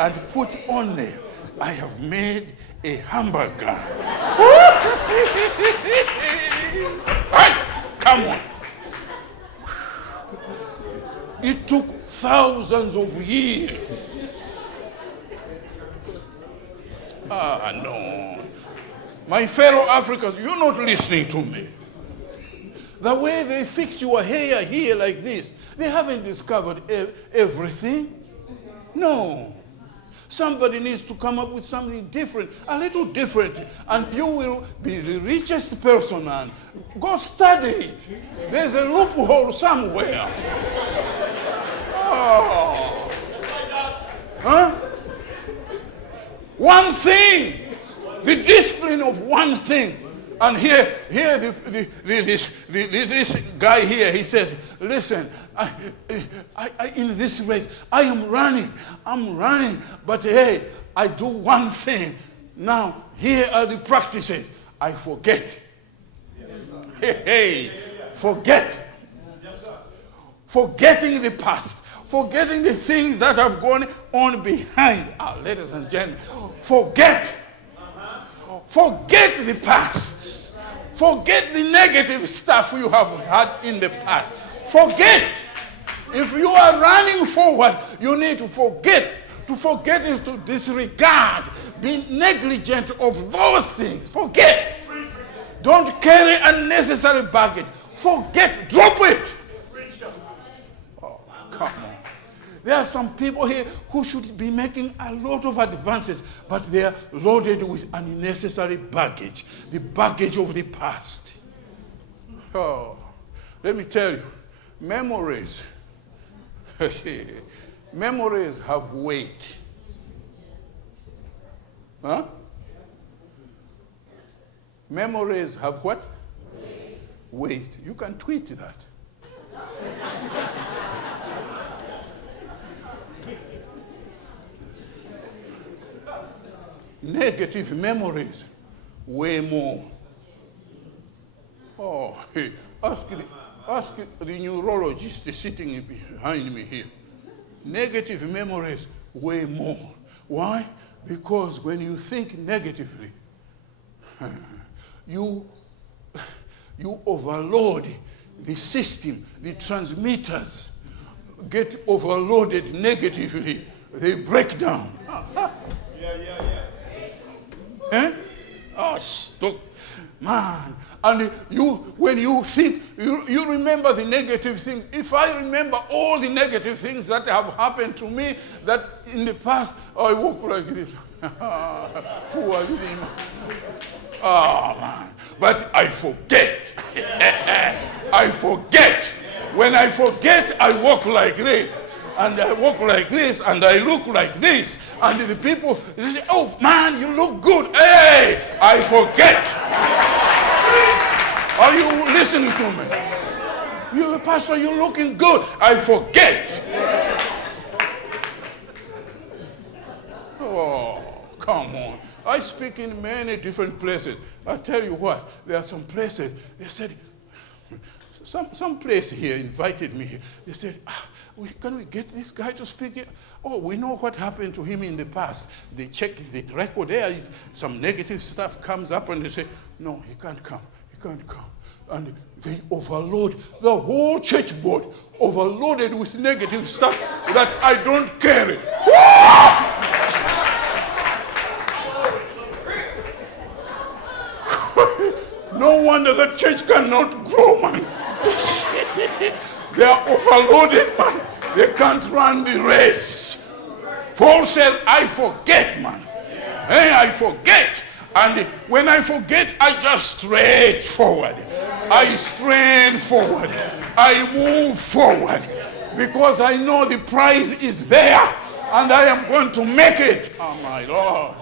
and put on there, I have made a hamburger. Right? Come on. It took thousands of years. No. My fellow Africans, you're not listening to me. The way they fix your hair here like this, they haven't discovered everything. No. Somebody needs to come up with something different, a little different, and you will be the richest person, man. Go study it. There's a loophole somewhere. Oh. Huh? One thing. The discipline of one thing. And here this guy here, he says, listen, I in this race, I'm running, but hey, I do one thing. Now, here are the practices. I forget. Hey, forget. Forgetting the past. Forgetting the things that have gone on behind. Ladies and gentlemen, forget. Forget the past. Forget the negative stuff you have had in the past. Forget. If you are running forward, you need to forget. To forget is to disregard, be negligent of those things. Forget. Don't carry unnecessary baggage. Forget. Drop it. Oh, come on. There are some people here who should be making a lot of advances, but they are loaded with unnecessary baggage, the baggage of the past. Oh, let me tell you, memories have weight. Huh? Memories have what? Weight. You can tweet that. Negative memories weigh more. Oh, hey, ask the neurologist sitting behind me here. Negative memories weigh more. Why? Because when you think negatively, you overload the system, the transmitters get overloaded negatively. They break down. Eh? Oh, stop. Man. And when you think, you remember the negative things. If I remember all the negative things that have happened to me, that in the past, I walk like this. Poor Bilima. Oh, man. But I forget. I forget. When I forget, I walk like this. And I walk like this, and I look like this. And the people, they say, oh, man, you look good. Hey, I forget. Are you listening to me? You, Pastor, you're looking good. I forget. Oh, come on. I speak in many different places. I tell you what, there are some places, they said, some place here invited me here. They said, can we get this guy to speak here? Oh, we know what happened to him in the past. They check the record there. Some negative stuff comes up and they say, no, he can't come. He can't come. And they overload the whole church board, overloaded with negative stuff that I don't carry. No wonder the church cannot grow, man. They are overloaded, man. They can't run the race. Paul said, I forget, man. Hey, I forget. And when I forget, I just stretch forward. I strain forward. I move forward. Because I know the prize is there. And I am going to make it. Oh, my Lord.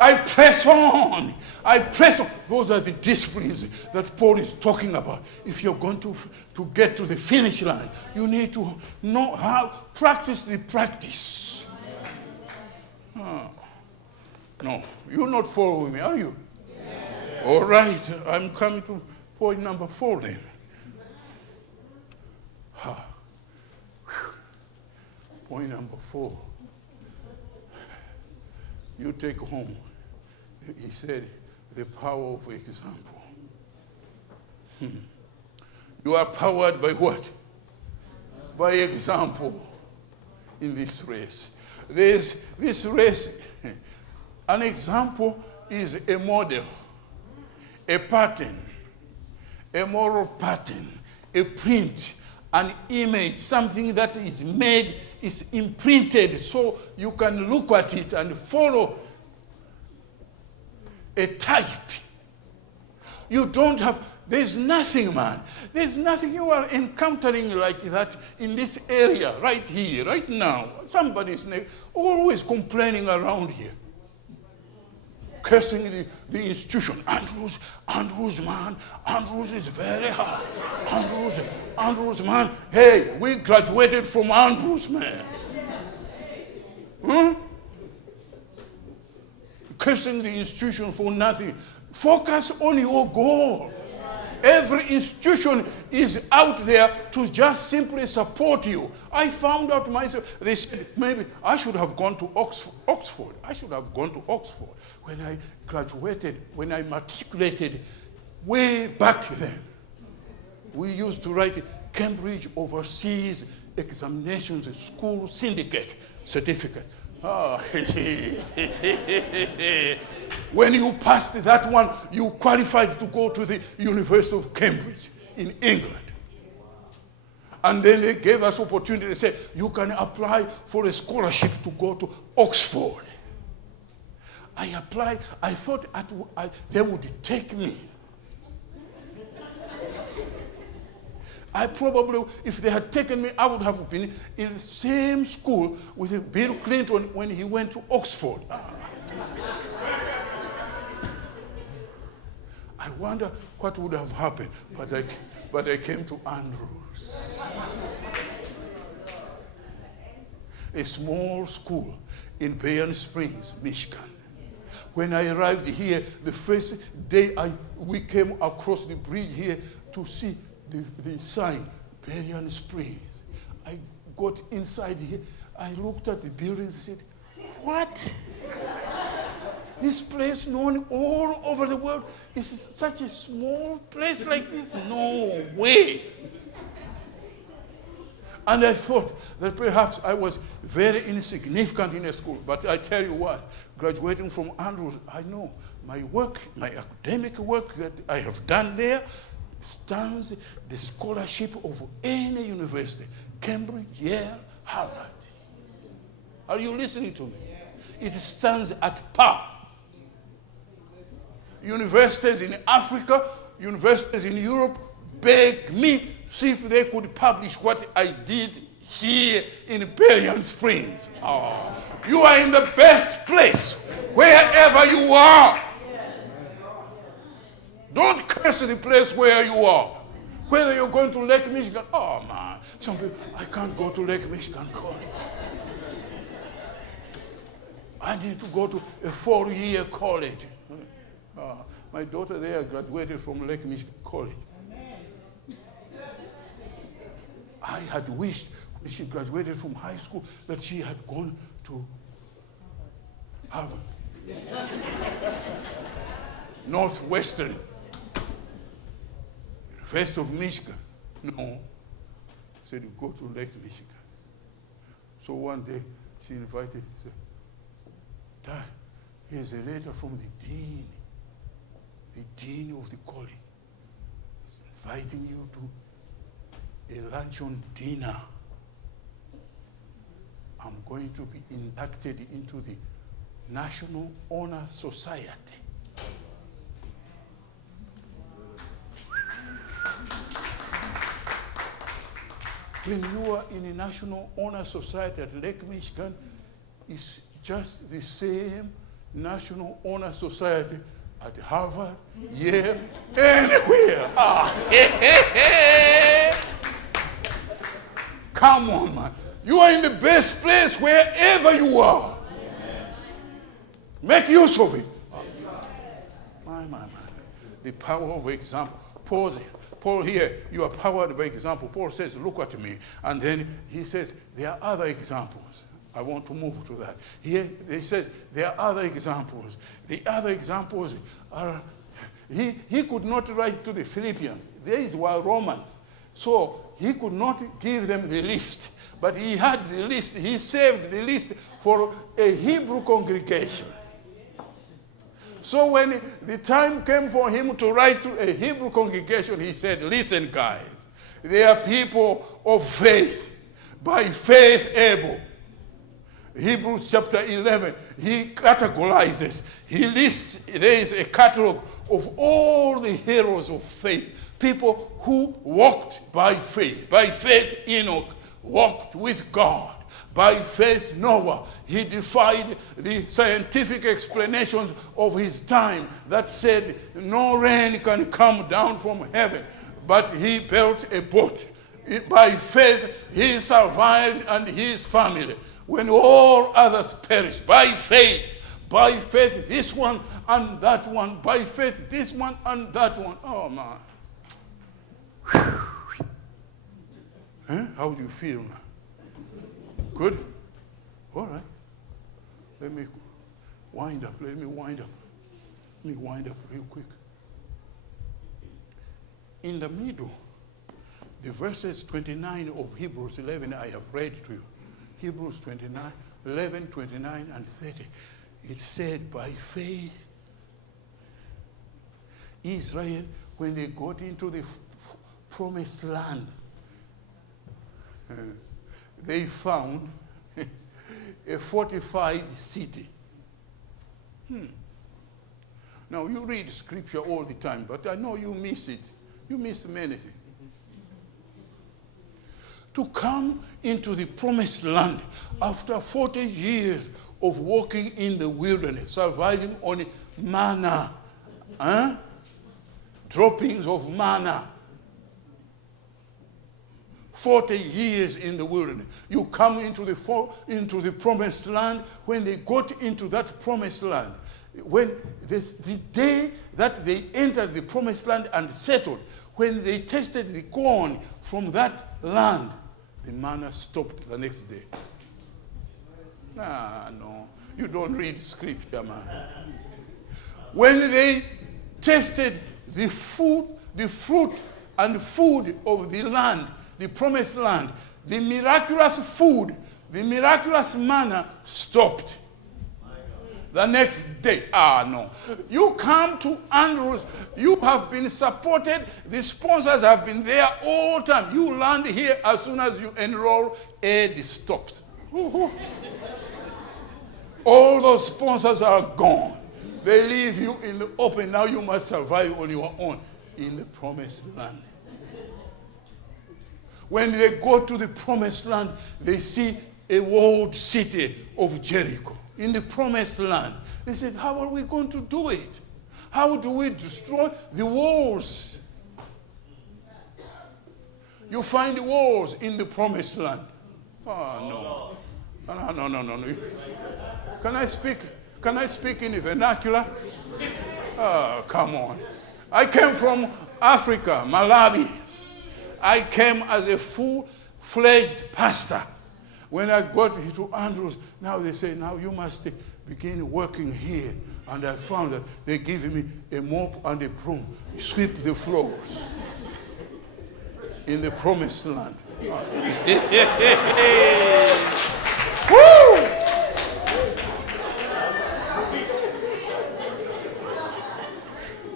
I press on. I press on. Those are the disciplines that Paul is talking about. If you're going to get to the finish line, you need to know how, practice the practice. No, you're not following me, are you? Yes. All right, I'm coming to point number 4 then. Point number 4. You take home. He said, the power of example. You are powered by what? By example in this race. There's this race. An example is a model, a pattern, a moral pattern, a print, an image, something that is made, is imprinted so you can look at it and follow a type. You don't have, there's nothing, man. There's nothing you are encountering like that in this area, right here, right now. Somebody's always complaining around here. Cursing the institution. Andrews, man. Andrews is very hard. Andrews, man. Hey, we graduated from Andrews, man. Cursing the institution for nothing. Focus on your goal. Every institution is out there to just simply support you. I found out myself, they said, maybe I should have gone to Oxford. I should have gone to Oxford when I graduated, when I matriculated way back then. We used to write Cambridge Overseas Examinations School Syndicate Certificate. When you passed that one, you qualified to go to the University of Cambridge in England. And then they gave us opportunity. They said, you can apply for a scholarship to go to Oxford. I applied. I thought they would take me. I probably, if they had taken me, I would have been in the same school with Bill Clinton when he went to Oxford. I wonder what would have happened, but I came to Andrews. A small school in Bayern Springs, Michigan. When I arrived here, the first day we came across the bridge here to see the sign, Bayern Springs. I got inside here. I looked at the building and said, what? This place known all over the world is such a small place like this? No way. And I thought that perhaps I was very insignificant in a school. But I tell you what, graduating from Andrews, I know my work, my academic work that I have done there stands the scholarship of any university, Cambridge, Yale, Harvard. Are you listening to me? It stands at par. Universities in Africa, universities in Europe begged me see if they could publish what I did here in Bayern Springs. Oh, you are in the best place, wherever you are. Don't curse the place where you are. Whether you're going to Lake Michigan, oh man, some people, I can't go to Lake Michigan College. I need to go to a 4-year college. My daughter there graduated from Lake Michigan College. I had wished when she graduated from high school that she had gone to Harvard. Northwestern. University of Michigan. No. Said, you go to Lake Michigan. So one day she invited, said, Dad, here's a letter from the dean of the college. He's inviting you to a luncheon dinner. I'm going to be inducted into the National Honor Society. When you are in a National Honor Society at Lake Michigan, it's just the same National Honor Society at Harvard, Yale, anywhere. Ah. Come on, man. You are in the best place wherever you are. Make use of it. My. The power of example. Paul here, you are powered by example. Paul says, look at me. And then he says, there are other examples. I want to move to that. Here, he says, there are other examples. The other examples are, he could not write to the Philippians. These were Romans. So he could not give them the list. But he had the list. He saved the list for a Hebrew congregation. So when the time came for him to write to a Hebrew congregation, he said, listen, guys, they are people of faith, by faith able. Hebrews chapter 11, he categorizes, he lists, there is a catalog of all the heroes of faith, people who walked by faith. By faith, Enoch walked with God. By faith, Noah, he defied the scientific explanations of his time that said no rain can come down from heaven. But he built a boat. By faith, he survived and his family when all others perished. By faith, this one and that one. By faith, this one and that one. Oh, man. How do you feel now? Good? All right. Let me wind up real quick. In the middle, the verses 29 of Hebrews 11 I have read to you. Hebrews 29, 11, 29, and 30. It said, by faith, Israel, when they got into the promised land, they found a fortified city. Now, you read scripture all the time, but I know you miss it. You miss many things. To come into the promised land after 40 years of walking in the wilderness, surviving on manna, droppings of manna. 40 years in the wilderness. You come into the promised land. When they got into that promised land, when the day that they entered the promised land and settled, when they tasted the corn from that land, the manna stopped the next day. No, you don't read scripture, man. When they tasted the fruit and food of the land, the promised land, the miraculous food, the miraculous manna stopped. The next day, no. You come to Andrews, you have been supported, the sponsors have been there all the time. You land here, as soon as you enroll, aid stopped. All those sponsors are gone. They leave you in the open. Now you must survive on your own in the promised land. When they go to the promised land, they see a walled city of Jericho. In the promised land, they said, how are we going to do it? How do we destroy the walls? You find the walls in the promised land. Oh, no. No. Can I speak in the vernacular? Oh, come on. I came from Africa, Malawi. I came as a full-fledged pastor. When I got to Andrews, now they say, now you must begin working here. And I found that they give me a mop and a broom, sweep the floors in the promised land. Woo!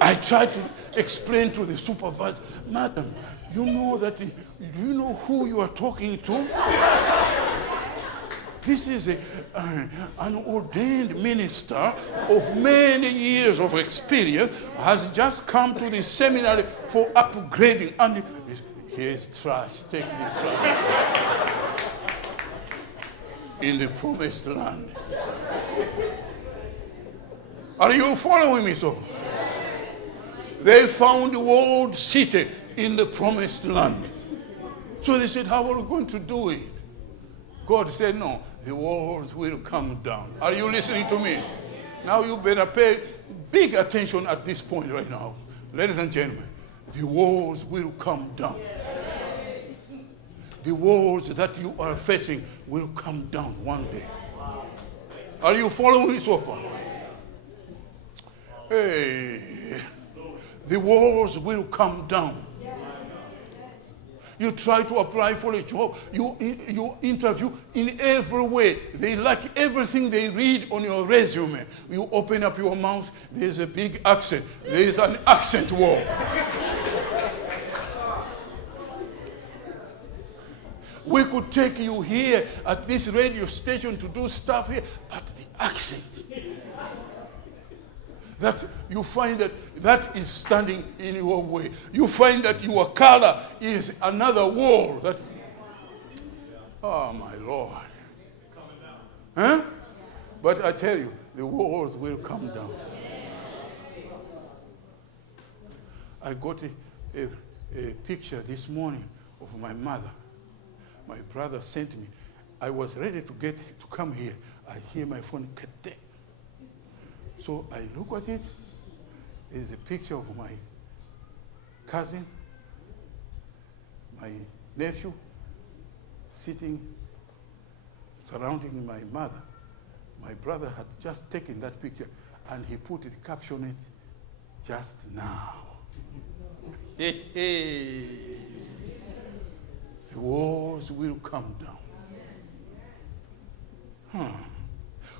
I tried to explain to the supervisor, madam, you know that, do you know who you are talking to? This is an ordained minister of many years of experience, has just come to the seminary for upgrading. And here's trash, take the trash. In the promised land. Are you following me so far? They found the walled city in the promised land. So they said, how are we going to do it? God said, no, the walls will come down. Are you listening to me? Now you better pay big attention at this point right now. Ladies and gentlemen, the walls will come down. The walls that you are facing will come down one day. Are you following me so far? Hey, the walls will come down. You try to apply for a job, you interview in every way. They like everything they read on your resume. You open up your mouth, there's a big accent. There's an accent wall. We could take you here at this radio station to do stuff here, but the accent. You find that is standing in your way. You find that your color is another wall. Oh my Lord. Huh? But I tell you, the walls will come down. I got a picture this morning of my mother. My brother sent me. I was ready to come here. I hear my phone, Kate. So I look at it. There's a picture of my cousin, my nephew, sitting, surrounding my mother. My brother had just taken that picture, and he put the caption in, just now. Hey, hey. The walls will come down.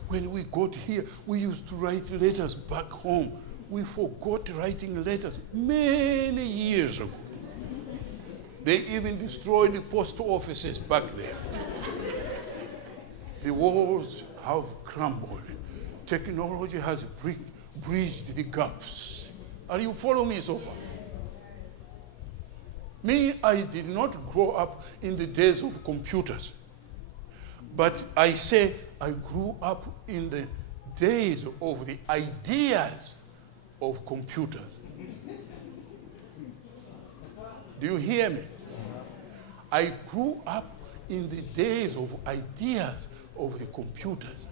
When we got here, we used to write letters back home. We forgot writing letters many years ago. They even destroyed the post offices back there. The walls have crumbled. Technology has bridged the gaps. Are you following me so far? Me, I did not grow up in the days of computers. But I say I grew up in the days of the ideas of computers. Do you hear me? I grew up in the days of ideas of the computers.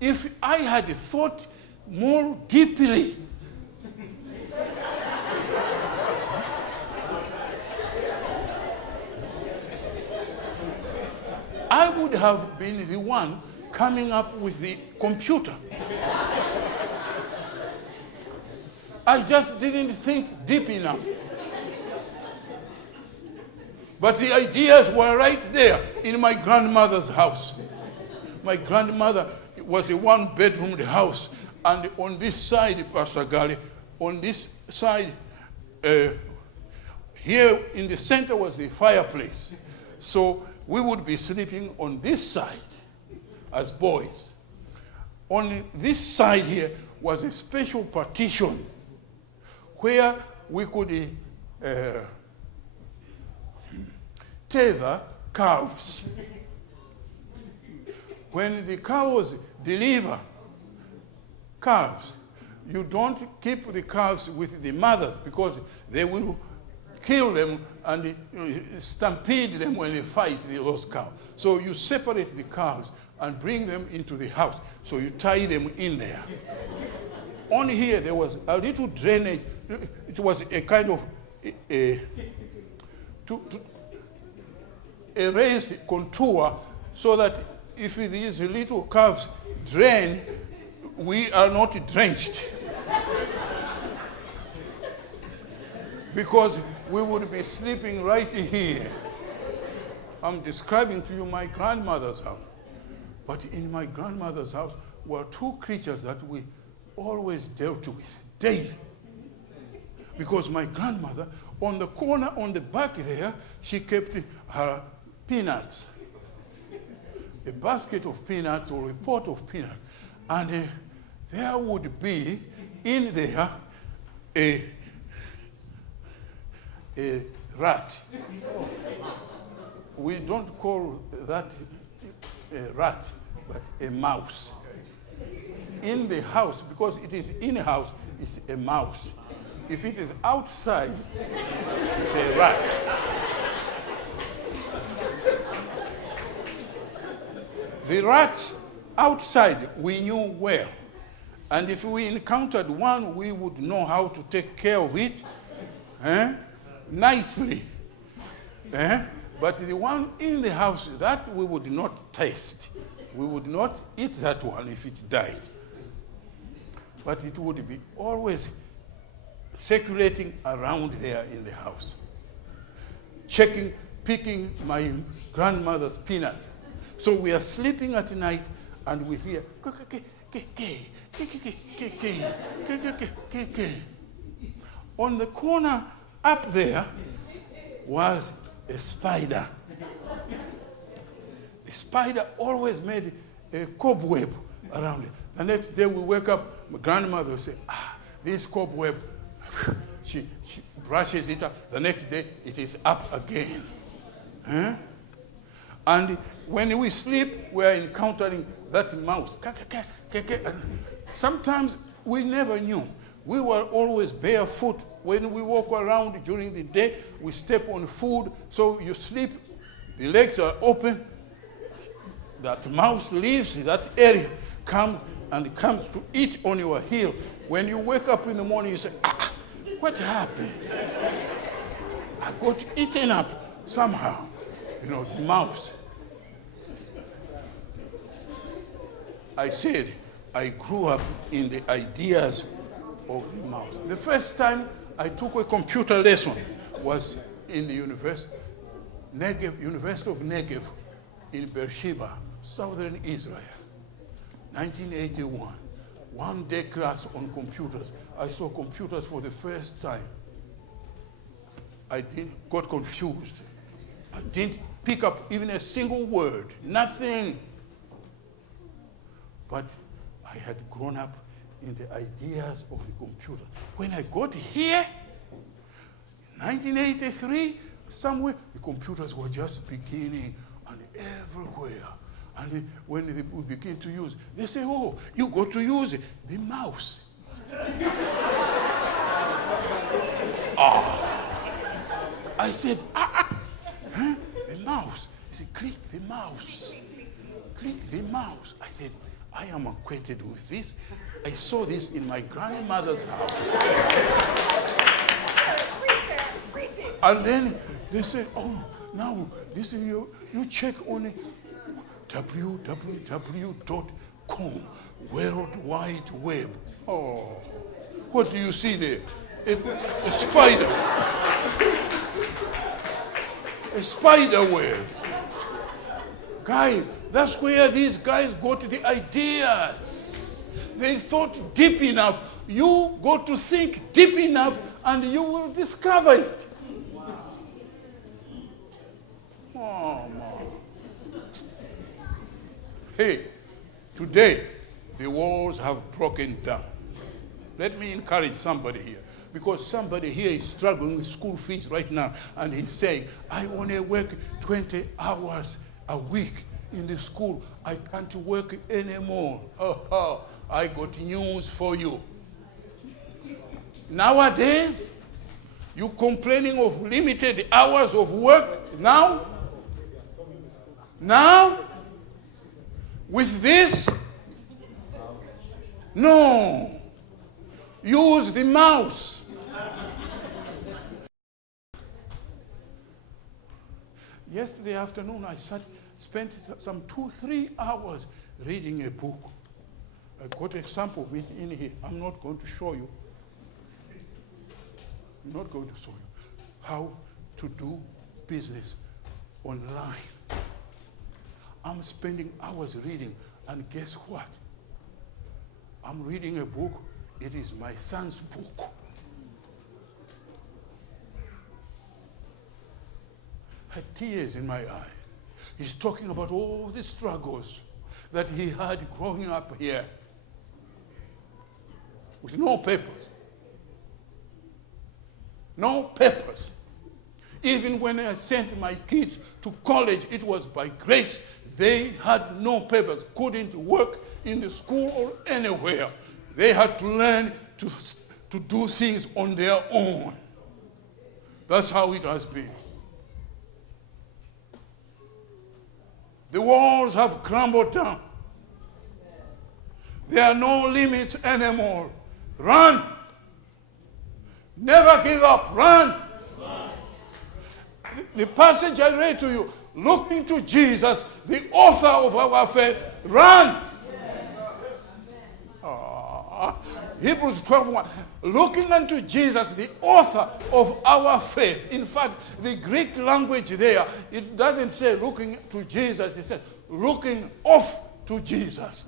If I had thought more deeply, I would have been the one coming up with the computer. I just didn't think deep enough. But the ideas were right there in my grandmother's house. My grandmother was a one-bedroom house, and on this side, Pastor Gali, on this side, here in the center was the fireplace. So we would be sleeping on this side as boys. On this side here was a special partition where we could tether calves. When the cows deliver calves, you don't keep the calves with the mothers because they will kill them and stampede them when they fight those cows. So you separate the calves and bring them into the house. So you tie them in there. On here, there was a little drainage. It was a kind of a raised contour so that if these little calves drain, we are not drenched. Because we would be sleeping right here. I'm describing to you my grandmother's house. But in my grandmother's house were two creatures that we always dealt with daily. Because my grandmother, on the corner on the back there, she kept her peanuts. A basket of peanuts or a pot of peanuts. And there would be in there a rat. We don't call that a rat, but a mouse. in the house, because it is in a house, it's a mouse. If it is outside, it's a rat. The rats outside we knew well. And if we encountered one, we would know how to take care of it nicely. But the one in the house, that we would not taste. We would not eat that one if it died. But it would be always circulating around there in the house. Picking my grandmother's peanuts. So we are sleeping at night and we hear, on the corner up there was a spider. The spider always made a cobweb around it. The next day we wake up, my grandmother will say, this cobweb, she brushes it up. The next day it is up again. And when we sleep, we are encountering that mouse. Sometimes we never knew. We were always barefoot. When we walk around during the day, we step on food. So you sleep, the legs are open. That mouse leaves that area, comes to eat on your heel. When you wake up in the morning, you say, what happened? I got eaten up somehow. The mouse. I said, I grew up in the ideas of the mouse. The first time I took a computer lesson was in the University of Negev in Beersheba, southern Israel, 1981. One day class on computers. I saw computers for the first time. I got confused. I didn't pick up even a single word, nothing. But I had grown up in the ideas of the computer. When I got here, in 1983, somewhere, the computers were just beginning and everywhere. And when they would begin to use, they say, oh, you got to use it, the mouse. I said, the mouse. He said, click the mouse. Click the mouse. I said, I am acquainted with this. I saw this in my grandmother's house. And then they said, oh, now this is you check on it. www.com, World Wide Web. Oh, what do you see there? A spider. A spider web. Guys, that's where these guys got the ideas. They thought deep enough. You got to think deep enough and you will discover it. Oh, man. Hey, today the walls have broken down. Let me encourage somebody here, because somebody here is struggling with school fees right now, and he's saying, I want to work 20 hours a week in the school. I can't work anymore. I got news for you. Nowadays, you complaining of limited hours of work now? Now? With this? No. Use the mouse. Yesterday afternoon, I spent some 2-3 hours reading a book. I got a sample of it in here. I'm not going to show you. I'm not going to show you how to do business online. I'm spending hours reading, and guess what? I'm reading a book. It is my son's book. I had tears in my eyes. He's talking about all the struggles that he had growing up here with no papers. No papers. Even when I sent my kids to college, it was by grace. They had no papers, couldn't work in the school or anywhere. They had to learn to do things on their own. That's how it has been. The walls have crumbled down. There are no limits anymore. Run. Never give up. Run. The passage I read to you, looking to Jesus, the author of our faith, run. Hebrews 12:1. Looking unto Jesus, the author of our faith. In fact, the Greek language there, it doesn't say looking to Jesus, it says looking off to Jesus.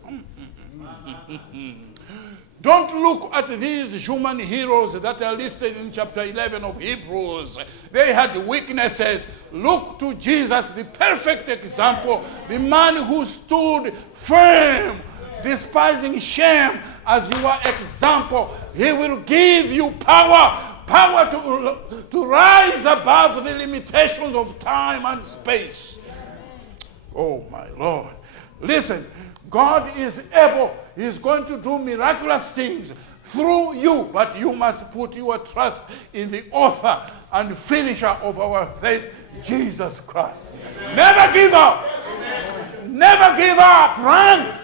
Don't look at these human heroes that are listed in chapter 11 of Hebrews. They had weaknesses. Look to Jesus, the perfect example, the man who stood firm, despising shame as your example. He will give you power to rise above the limitations of time and space. Oh my Lord. Listen, God is able. He's going to do miraculous things through you, but you must put your trust in the author and finisher of our faith, Jesus Christ. Amen. Never give up. Amen. Never give up. Run.